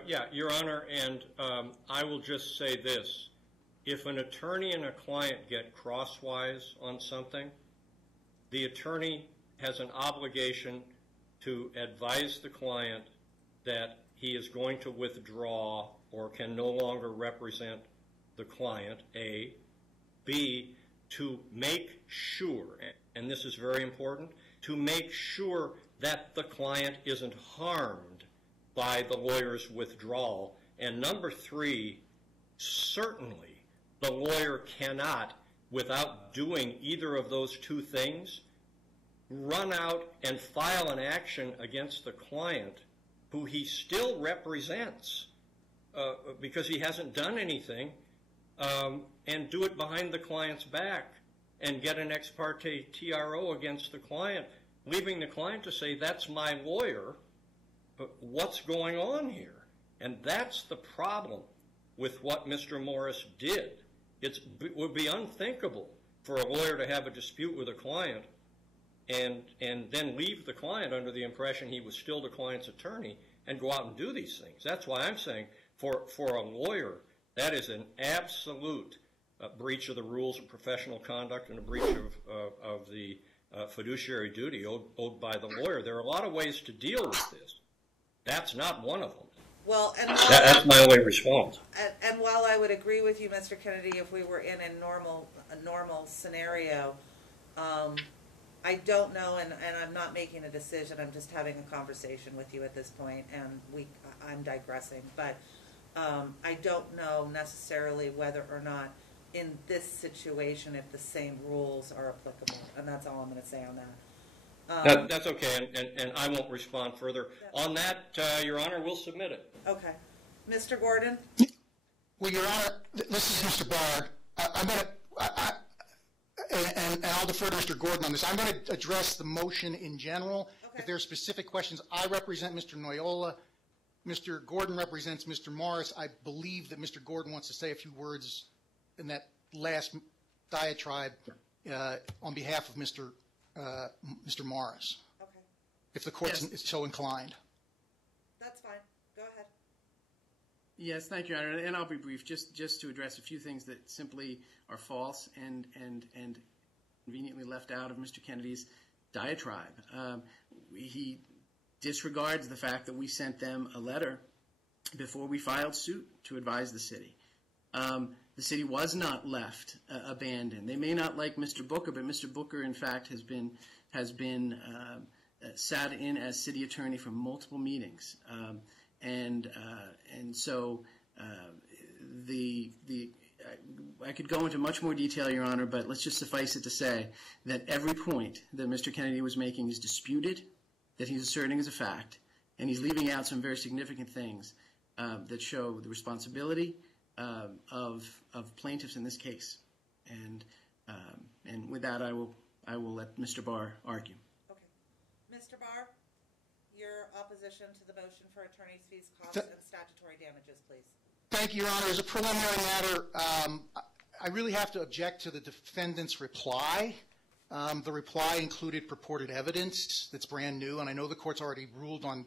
Yeah, Your Honor, and I will just say this. If an attorney and a client get crosswise on something, the attorney has an obligation to advise the client that he is going to withdraw or can no longer represent the client, A. B, to make sure, and this is very important, to make sure that the client isn't harmed by the lawyer's withdrawal. And number 3, certainly the lawyer cannot, without doing either of those 2 things, run out and file an action against the client who he still represents because he hasn't done anything, and do it behind the client's back and get an ex parte TRO against the client, leaving the client to say, that's my lawyer, but what's going on here? And that's the problem with what Mr. Morris did. It would be unthinkable for a lawyer to have a dispute with a client and then leave the client under the impression he was still the client's attorney and go out and do these things. That's why I'm saying for a lawyer, that is an absolute breach of the rules of professional conduct and a breach of the fiduciary duty owed by the lawyer. There are a lot of ways to deal with this. That's not one of them. Well, and that's my only response. And while I would agree with you, Mr. Kennedy, if we were in a normal scenario, I don't know, and I'm not making a decision. I'm just having a conversation with you at this point, and I'm digressing. But I don't know necessarily whether or not in this situation if the same rules are applicable, and that's all I'm going to say on that. That's okay, and I won't respond further. On that, Your Honor, we'll submit it. Okay. Mr. Gordon? Well, Your Honor, this is Mr. Barr. I'm going to, and I'll defer to Mr. Gordon on this. I'm going to address the motion in general. Okay. If there are specific questions, I represent Mr. Noyola. Mr. Gordon represents Mr. Morris. I believe that Mr. Gordon wants to say a few words in that last diatribe on behalf of Mr. Morris. Okay. If the court is so inclined. That's fine. Go ahead. Yes, thank you, Your Honor. And I'll be brief, just to address a few things that simply are false and conveniently left out of Mr. Kennedy's diatribe. He disregards the fact that we sent them a letter before we filed suit to advise the city. The city was not left abandoned. They may not like Mr. Booker, but Mr. Booker, in fact, has been sat in as city attorney for multiple meetings, and so I could go into much more detail, Your Honor, but let's just suffice it to say that every point that Mr. Kennedy was making is disputed, that he's asserting as a fact, and he's leaving out some very significant things that show the responsibility of plaintiffs in this case. And with that, I will let Mr. Barr argue. Okay. Mr. Barr, your opposition to the motion for attorney's fees, costs, and statutory damages, please. Thank you, Your Honor. As a preliminary matter, I really have to object to the defendant's reply. The reply included purported evidence that's brand new, and I know the court's already ruled on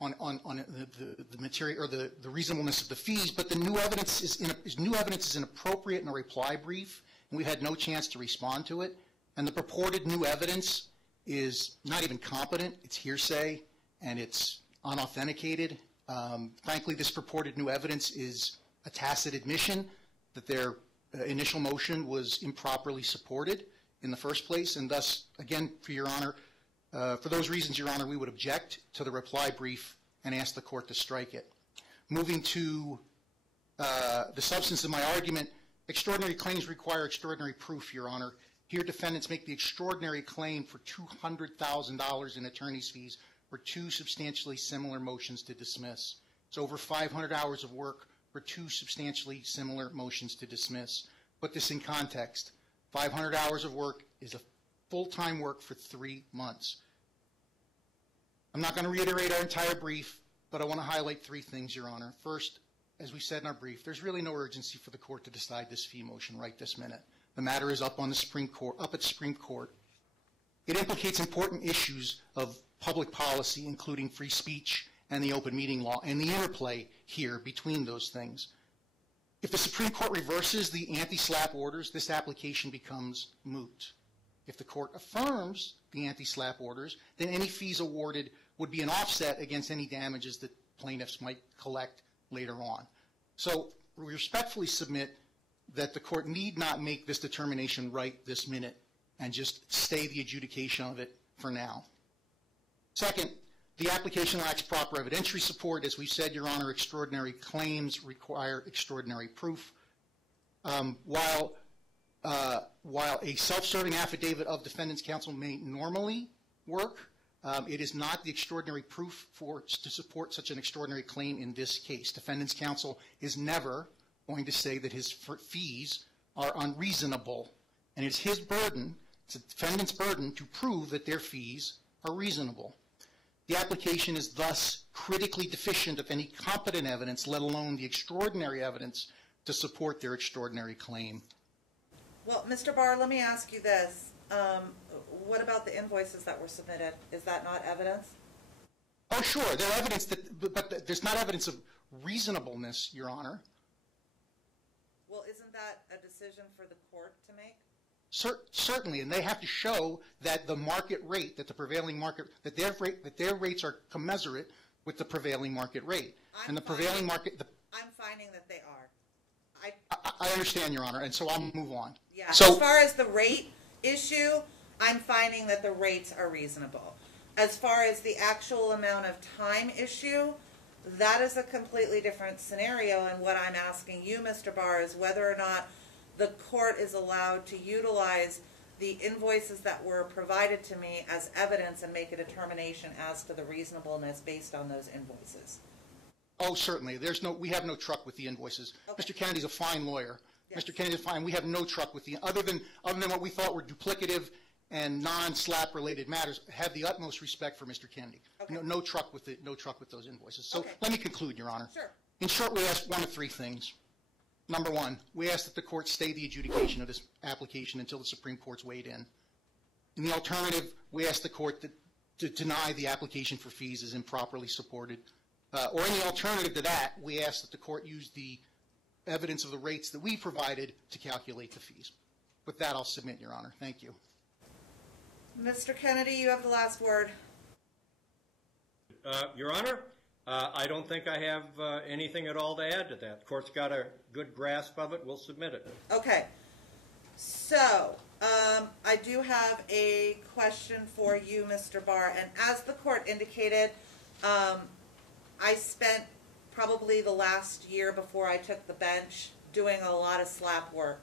the material or the reasonableness of the fees, but the new evidence is inappropriate in a reply brief, and we had no chance to respond to it. And the purported new evidence is not even competent. It's hearsay, and it's unauthenticated. Frankly, this purported new evidence is a tacit admission that their initial motion was improperly supported in the first place, and thus, again, for Your Honor, For those reasons, Your Honor, we would object to the reply brief and ask the court to strike it. Moving to the substance of my argument, extraordinary claims require extraordinary proof, Your Honor. Here, defendants make the extraordinary claim for $200,000 in attorney's fees for two substantially similar motions to dismiss. It's over 500 hours of work for two substantially similar motions to dismiss. Put this in context. 500 hours of work is a full-time work for 3 months. I'm not going to reiterate our entire brief, but I want to highlight 3 things, Your Honor. First, as we said in our brief, there's really no urgency for the court to decide this fee motion right this minute. The matter is up at Supreme Court. It implicates important issues of public policy, including free speech and the open meeting law, and the interplay here between those things. If the Supreme Court reverses the anti-SLAPP orders, this application becomes moot. If the court affirms the anti-SLAPP orders, then any fees awarded would be an offset against any damages that plaintiffs might collect later on. So we respectfully submit that the court need not make this determination right this minute and just stay the adjudication of it for now. Second, the application lacks proper evidentiary support. As we said, Your Honor, extraordinary claims require extraordinary proof. While a self-serving affidavit of defendant's counsel may normally work, it is not the extraordinary proof to support such an extraordinary claim in this case. Defendant's counsel is never going to say that his fees are unreasonable, and it's his burden, it's the defendant's burden, to prove that their fees are reasonable. The application is thus critically deficient of any competent evidence, let alone the extraordinary evidence to support their extraordinary claim. Well, Mr. Barr, let me ask you this. What about the invoices that were submitted? Is that not evidence? Oh, sure. They're evidence, but there's not evidence of reasonableness, Your Honor. Well, isn't that a decision for the court to make? Certainly, and they have to show that the market rate, that the prevailing market, that their rates are commensurate with the prevailing market rate. And the prevailing market. I'm finding that they are. I understand, Your Honor, and so I'll move on. Yeah. So, as far as the rate issue, I'm finding that the rates are reasonable. As far as the actual amount of time issue, that is a completely different scenario, and what I'm asking you, Mr. Barr, is whether or not the court is allowed to utilize the invoices that were provided to me as evidence and make a determination as to the reasonableness based on those invoices. Oh, certainly. We have no truck with the invoices. Okay. Mr. Kennedy's a fine lawyer. Yes. Mr. Kennedy's fine. We have no truck with the, other than what we thought were duplicative and non-SLAPP related matters, have the utmost respect for Mr. Kennedy. Okay. No truck with those invoices. So okay. Let me conclude, Your Honor. Sure. In short, we ask one of 3 things. Number 1, we ask that the court stay the adjudication of this application until the Supreme Court's weighed in. In the alternative, we ask the court to deny the application for fees as improperly supported. Or in the alternative to that, we ask that the court use the evidence of the rates that we provided to calculate the fees. With that, I'll submit, Your Honor. Thank you. Mr. Kennedy, you have the last word. Your Honor, I don't think I have anything at all to add to that. The court's got a good grasp of it. We'll submit it. Okay. So, I do have a question for you, Mr. Barr. And as the court indicated, I spent probably the last year before I took the bench doing a lot of SLAPP work.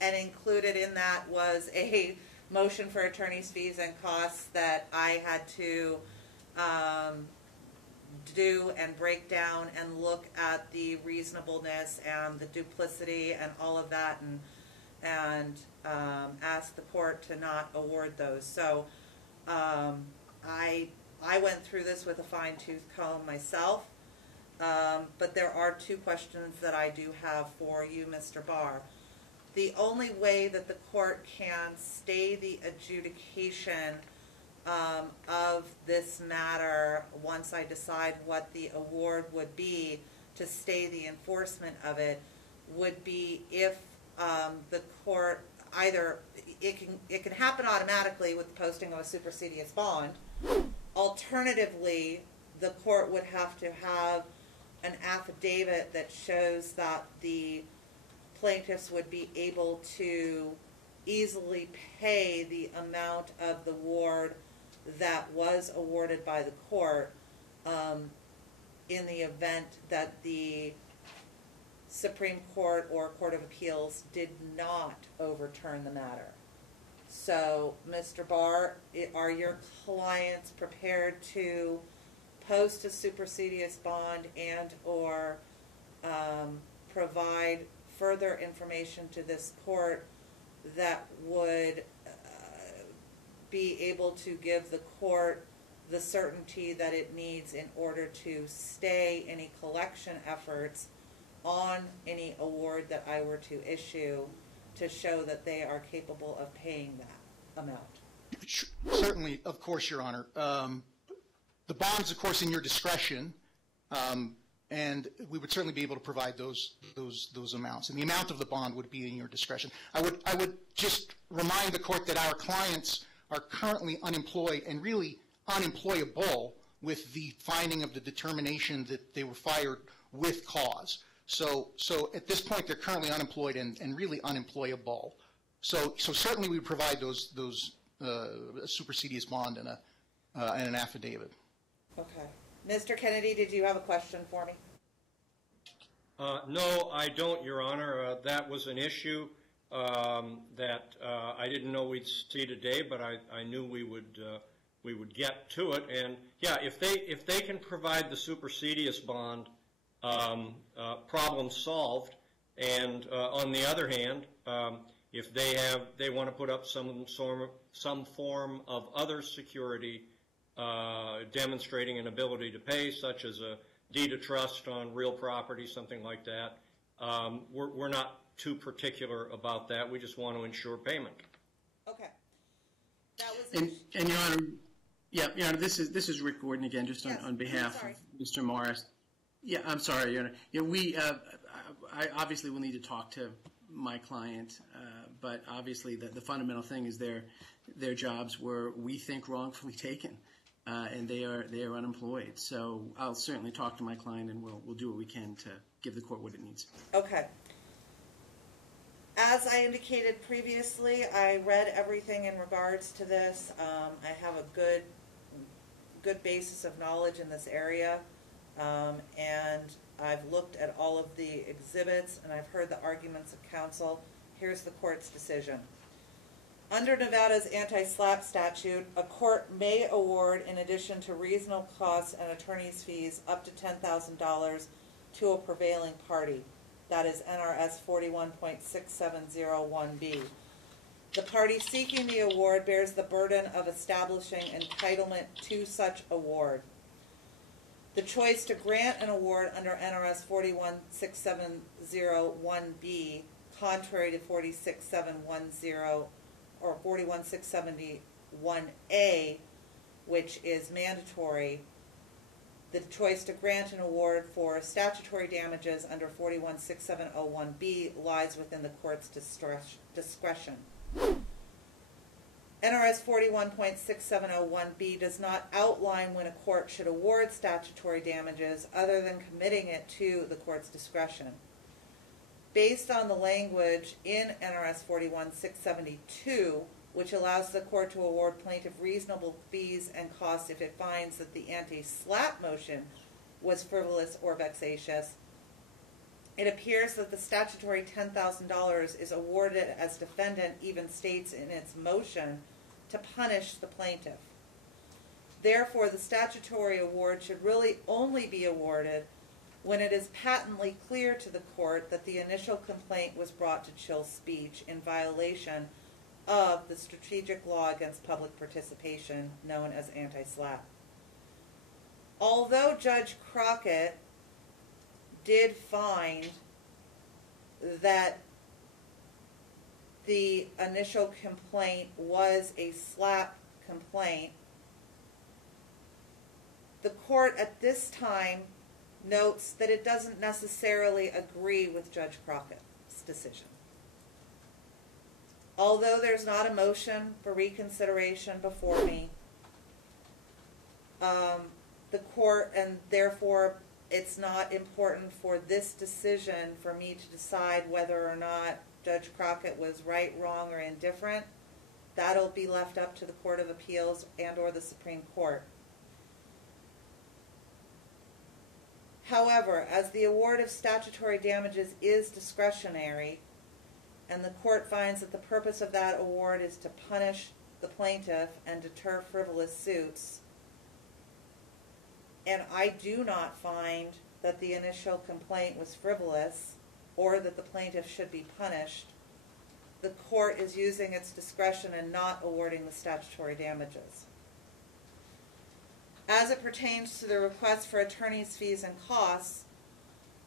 And included in that was a motion for attorney's fees and costs that I had to do and break down and look at the reasonableness and the duplicity and all of that, and ask the court to not award those. So I went through this with a fine-tooth comb myself, but there are 2 questions that I do have for you, Mr. Barr. The only way that the court can stay the adjudication of this matter once I decide what the award would be to stay the enforcement of it would be if the court either, it can happen automatically with the posting of a supersedious bond. Alternatively, the court would have to have an affidavit that shows that the plaintiffs would be able to easily pay the amount of the award that was awarded by the court in the event that the Supreme Court or Court of Appeals did not overturn the matter. So, Mr. Barr, are your clients prepared to post a supersedious bond and or provide further information to this court that would be able to give the court the certainty that it needs in order to stay any collection efforts on any award that I were to issue to show that they are capable of paying that amount? Certainly, of course, Your Honor. The bond's, of course, in your discretion, and we would certainly be able to provide those amounts. And the amount of the bond would be in your discretion. I would just remind the court that our clients are currently unemployed and really unemployable with the finding of the determination that they were fired with cause. So at this point, they're currently unemployed and really unemployable. So certainly we provide those a supersedious bond and an affidavit. Okay. Mr. Kennedy, did you have a question for me? No, I don't, Your Honor. That was an issue that I didn't know we'd see today, but I knew we would get to it. And yeah, if they can provide the supersedious bond, problem solved. And on the other hand, if they want to put up some form of other security demonstrating an ability to pay, such as a deed of trust on real property, something like that, we're not too particular about that. We just want to ensure payment. Okay. That was and Your Honor, yeah, Your Honor, this is Rick Gordon again, just on behalf of Mr. Morris. Yeah, I'm sorry, Your Honor. Yeah, I obviously will need to talk to my client, but obviously the fundamental thing is their jobs were, we think, wrongfully taken, and they are unemployed. So I'll certainly talk to my client, and we'll do what we can to give the court what it needs. Okay. As I indicated previously, I read everything in regards to this. I have a good basis of knowledge in this area, and I've looked at all of the exhibits, and I've heard the arguments of counsel. Here's the court's decision. Under Nevada's anti-SLAPP statute, a court may award, in addition to reasonable costs and attorney's fees, up to $10,000 to a prevailing party. That is NRS 41.6701B. The party seeking the award bears the burden of establishing entitlement to such award. The choice to grant an award under NRS 41670(1)B, contrary to 46710 or 41671A, which is mandatory, the choice to grant an award for statutory damages under 41670(1)B lies within the court's discretion. NRS 41.6701B does not outline when a court should award statutory damages other than committing it to the court's discretion. Based on the language in NRS 41672, which allows the court to award plaintiff reasonable fees and costs if it finds that the anti-SLAPP motion was frivolous or vexatious, it appears that the statutory $10,000 is awarded as defendant even states in its motion to punish the plaintiff. Therefore, the statutory award should really only be awarded when it is patently clear to the court that the initial complaint was brought to chill speech in violation of the strategic law against public participation known as anti-SLAPP. Although Judge Crockett did find that the initial complaint was a SLAPP complaint, the court at this time notes that it doesn't necessarily agree with Judge Crockett's decision. Although there's not a motion for reconsideration before me, the court, and therefore it's not important for this decision for me to decide whether or not Judge Crockett was right, wrong, or indifferent. that'll be left up to the Court of Appeals and or the Supreme Court. However, as the award of statutory damages is discretionary, and the court finds that the purpose of that award is to punish the plaintiff and deter frivolous suits, and I do not find that the initial complaint was frivolous or that the plaintiff should be punished, the court is using its discretion and not awarding the statutory damages. As it pertains to the request for attorney's fees and costs,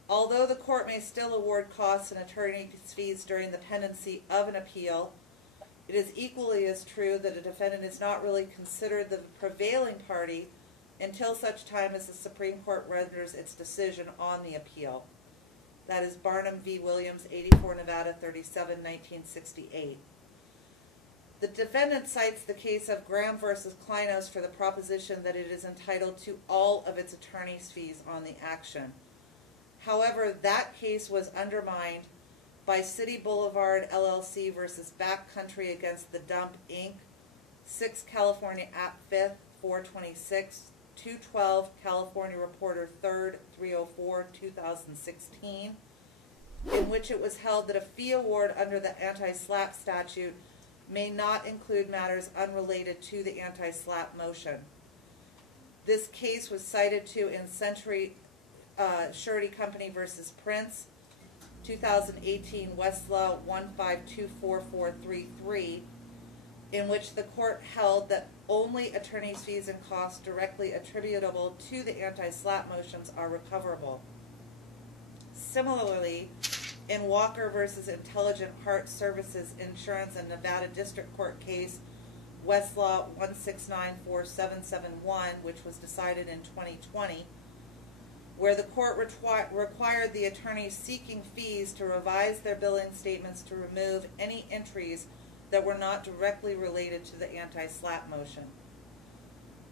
although the court may still award costs and attorney's fees during the pendency of an appeal, it is equally as true that a defendant is not really considered the prevailing party until such time as the Supreme Court renders its decision on the appeal. That is Barnum v. Williams, 84 Nevada 37, 1968. The defendant cites the case of Graham v. Kleinos for the proposition that it is entitled to all of its attorney's fees on the action. However, that case was undermined by City Boulevard LLC versus Backcountry against the Dump, Inc., 6 California App 5th, 426, 212 California Reporter 3rd, 304, 2016, in which it was held that a fee award under the anti-SLAPP statute may not include matters unrelated to the anti-SLAPP motion. This case was cited to in Century Surety Company versus Prince, 2018 Westlaw 1524433, in which the court held that only attorney's fees and costs directly attributable to the anti-SLAPP motions are recoverable. Similarly, in Walker versus Intelligent Heart Services Insurance and Nevada District Court case Westlaw 1694771, which was decided in 2020, where the court required the attorneys seeking fees to revise their billing statements to remove any entries that were not directly related to the anti-SLAPP motion.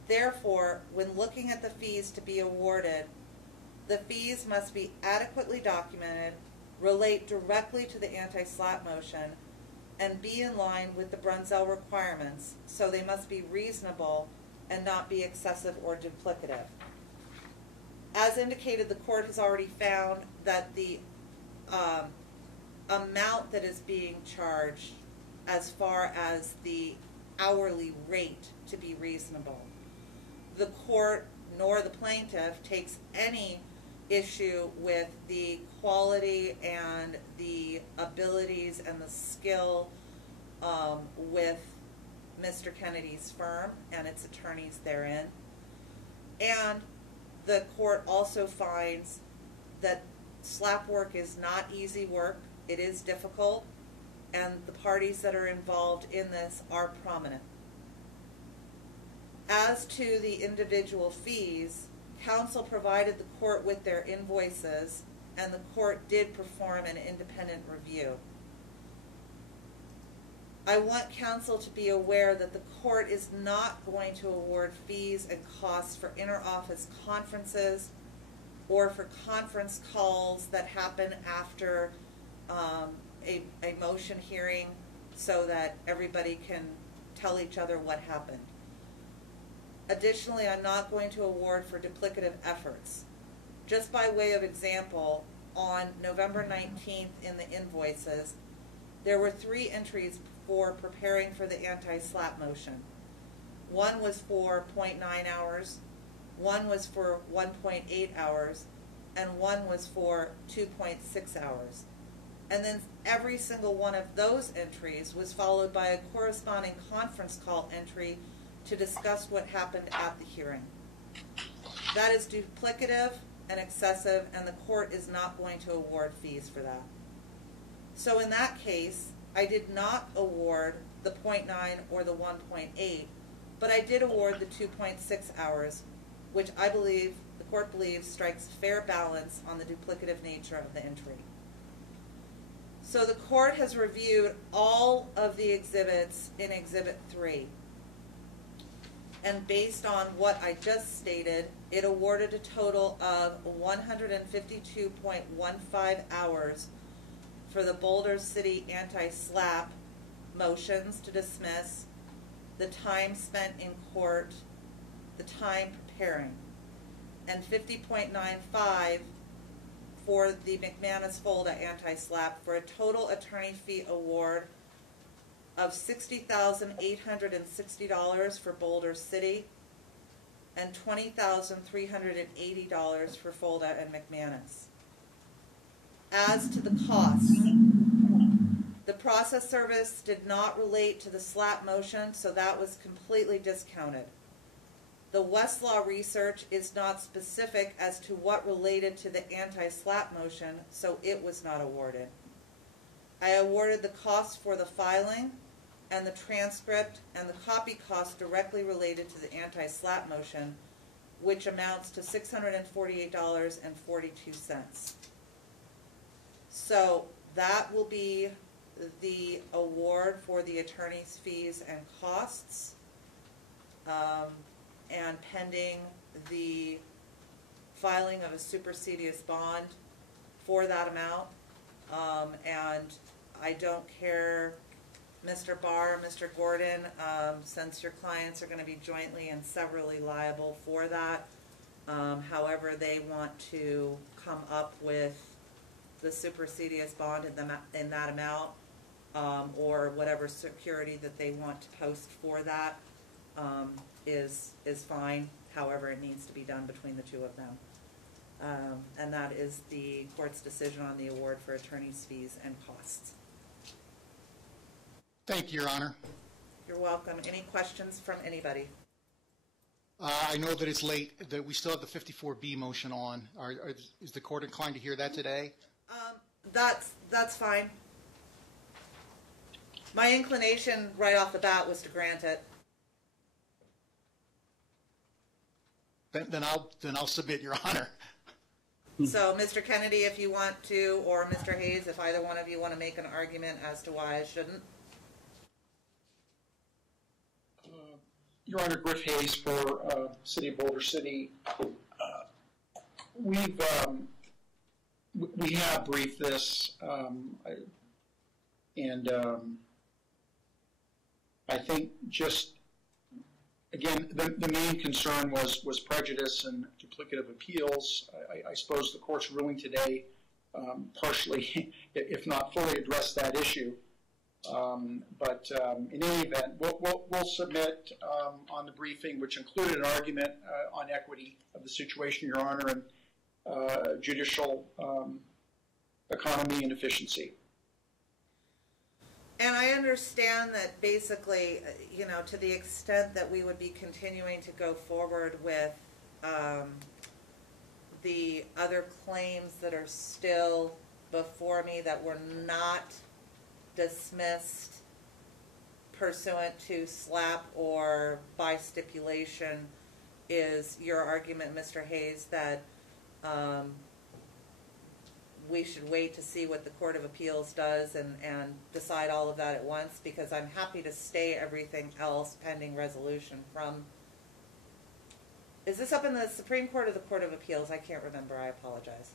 Therefore, when looking at the fees to be awarded, the fees must be adequately documented, relate directly to the anti-SLAPP motion, and be in line with the Brunzell requirements, so they must be reasonable and not be excessive or duplicative. As indicated, the court has already found that the amount that is being charged as far as the hourly rate to be reasonable. The court nor the plaintiff takes any issue with the quality and the abilities and the skill with Mr. Kennedy's firm and its attorneys therein. And the court also finds that SLAPP work is not easy work. It is difficult, and the parties that are involved in this are prominent. As to the individual fees, counsel provided the court with their invoices, and the court did perform an independent review. I want counsel to be aware that the court is not going to award fees and costs for inter-office conferences or for conference calls that happen after a motion hearing so that everybody can tell each other what happened. Additionally, I'm not going to award for duplicative efforts. Just by way of example, on November 19th in the invoices, there were 3 entries for preparing for the anti-SLAPP motion. One was for 0.9 hours, one was for 1.8 hours, and one was for 2.6 hours. And then every single one of those entries was followed by a corresponding conference call entry to discuss what happened at the hearing. That is duplicative and excessive, and the court is not going to award fees for that. So in that case, I did not award the 0.9 or the 1.8, but I did award the 2.6 hours, which I believe, the court believes, strikes fair balance on the duplicative nature of the entry. So the court has reviewed all of the exhibits in Exhibit 3. And based on what I just stated, it awarded a total of 152.15 hours for the Boulder City anti-SLAPP motions to dismiss, the time spent in court, the time preparing, and 50.95 for the McManus-Folda anti-SLAPP for a total attorney fee award of $60,860 for Boulder City and $20,380 for Folda and McManus. As to the costs, the process service did not relate to the SLAPP motion, so that was completely discounted. The Westlaw research is not specific as to what related to the anti-SLAPP motion, so it was not awarded. I awarded the costs for the filing and the transcript and the copy costs directly related to the anti-SLAPP motion, which amounts to $648.42. So that will be the award for the attorney's fees and costs, and pending the filing of a supersedious bond for that amount. And I don't care, Mr. Barr, Mr. Gordon, since your clients are going to be jointly and severally liable for that, however they want to come up with the supersedious bond in that amount, or whatever security that they want to post for that, is fine. However, it needs to be done between the two of them. And that is the court's decision on the award for attorney's fees and costs. Thank you, Your Honor. You're welcome. Any questions from anybody? I know that it's late, that we still have the 54B motion on. Is the court inclined to hear that today? That's fine. My inclination right off the bat was to grant it. Then I'll submit, Your Honor. So, Mr. Kennedy, if you want to, or Mr. Hayes, if either one of you want to make an argument as to why I shouldn't. Your Honor, Griff Hayes for City of Boulder City. We have briefed this, and I think just, again, the main concern was prejudice and duplicative appeals. I suppose the court's ruling today partially, if not fully, addressed that issue. But in any event, we'll submit on the briefing, which included an argument on equity of the situation, Your Honor, and judicial economy and efficiency. And I understand that basically, you know, to the extent that we would be continuing to go forward with the other claims that are still before me that were not dismissed pursuant to SLAPP or by stipulation, is your argument, Mr. Hayes, that we should wait to see what the Court of Appeals does and decide all of that at once? Because I'm happy to stay everything else pending resolution from... Is this up in the Supreme Court or the Court of Appeals? I can't remember. I apologize.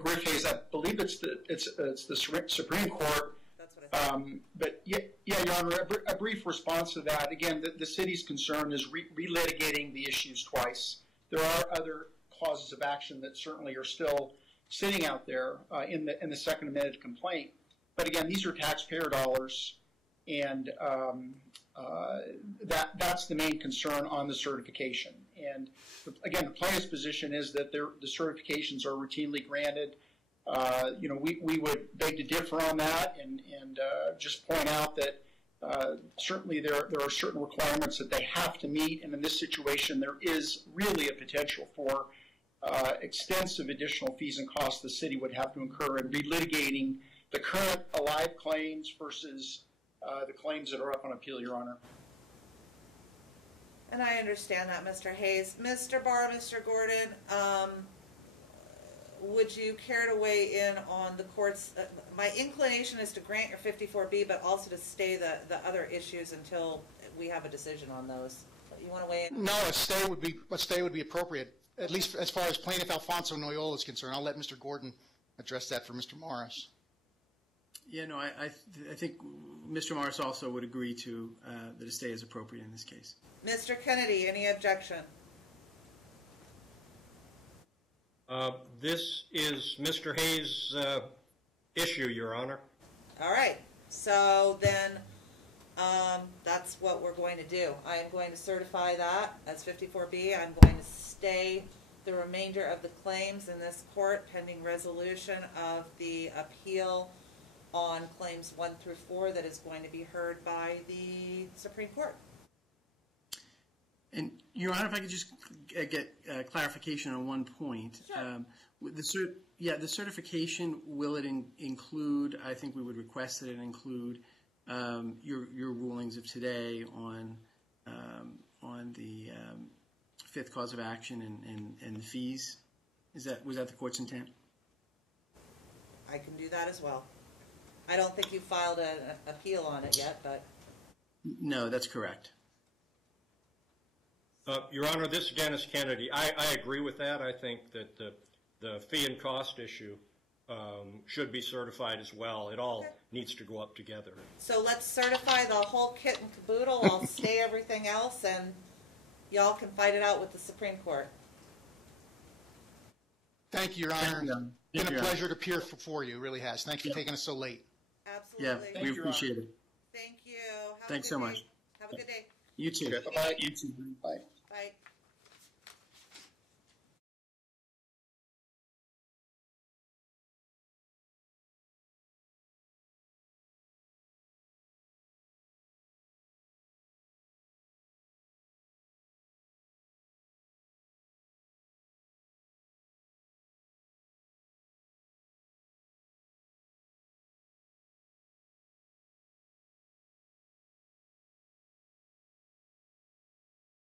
Griff Hayes, I believe it's the Supreme Court. That's what I thought. But yeah, Your Honor, a brief response to that. Again, the city's concern is relitigating the issues twice. There are other causes of action that certainly are still sitting out there in the second amended complaint. But again, these are taxpayer dollars, and that's the main concern on the certification. And again, the plaintiff's position is that the certifications are routinely granted. You know, we would beg to differ on that, and just point out that certainly there are certain requirements that they have to meet, and in this situation, there is really a potential for extensive additional fees and costs the city would have to incur in relitigating the current alive claims versus the claims that are up on appeal, Your Honor. And I understand that, Mr. Hayes. Mr. Barr, Mr. Gordon, would you care to weigh in on the court's... my inclination is to grant your 54B, but also to stay the other issues until we have a decision on those. You want to weigh in? No, a stay would be appropriate, at least as far as Plaintiff Alfonso Noyola is concerned. I'll let Mr. Gordon address that for Mr. Morris. Yeah, no, I think Mr. Morris also would agree to that a stay is appropriate in this case. Mr. Kennedy, any objection? This is Mr. Hayes' issue, Your Honor. All right, so then that's what we're going to do. I am going to certify that as 54B. I'm going to stay the remainder of the claims in this court pending resolution of the appeal on claims 1 through 4 that is going to be heard by the Supreme Court. And, Your Honor, if I could just get clarification on one point. Sure. The certification, will it include, I think we would request that it include your rulings of today on the fifth cause of action and the fees? Was that the court's intent? I can do that as well. I don't think you filed an appeal on it yet, but... No, that's correct. Your Honor, this is Dennis Kennedy. I agree with that. I think that the fee and cost issue should be certified as well. It all needs to go up together. So let's certify the whole kit and caboodle. I'll stay everything else, and y'all can fight it out with the Supreme Court. Thank you, Your Honor. It's been a pleasure to appear before you. It really has. Thanks for taking us so late. Absolutely. Yeah, we appreciate it. Thank you. Thanks so much. Have a good day. You too. Bye-bye. You too. Bye.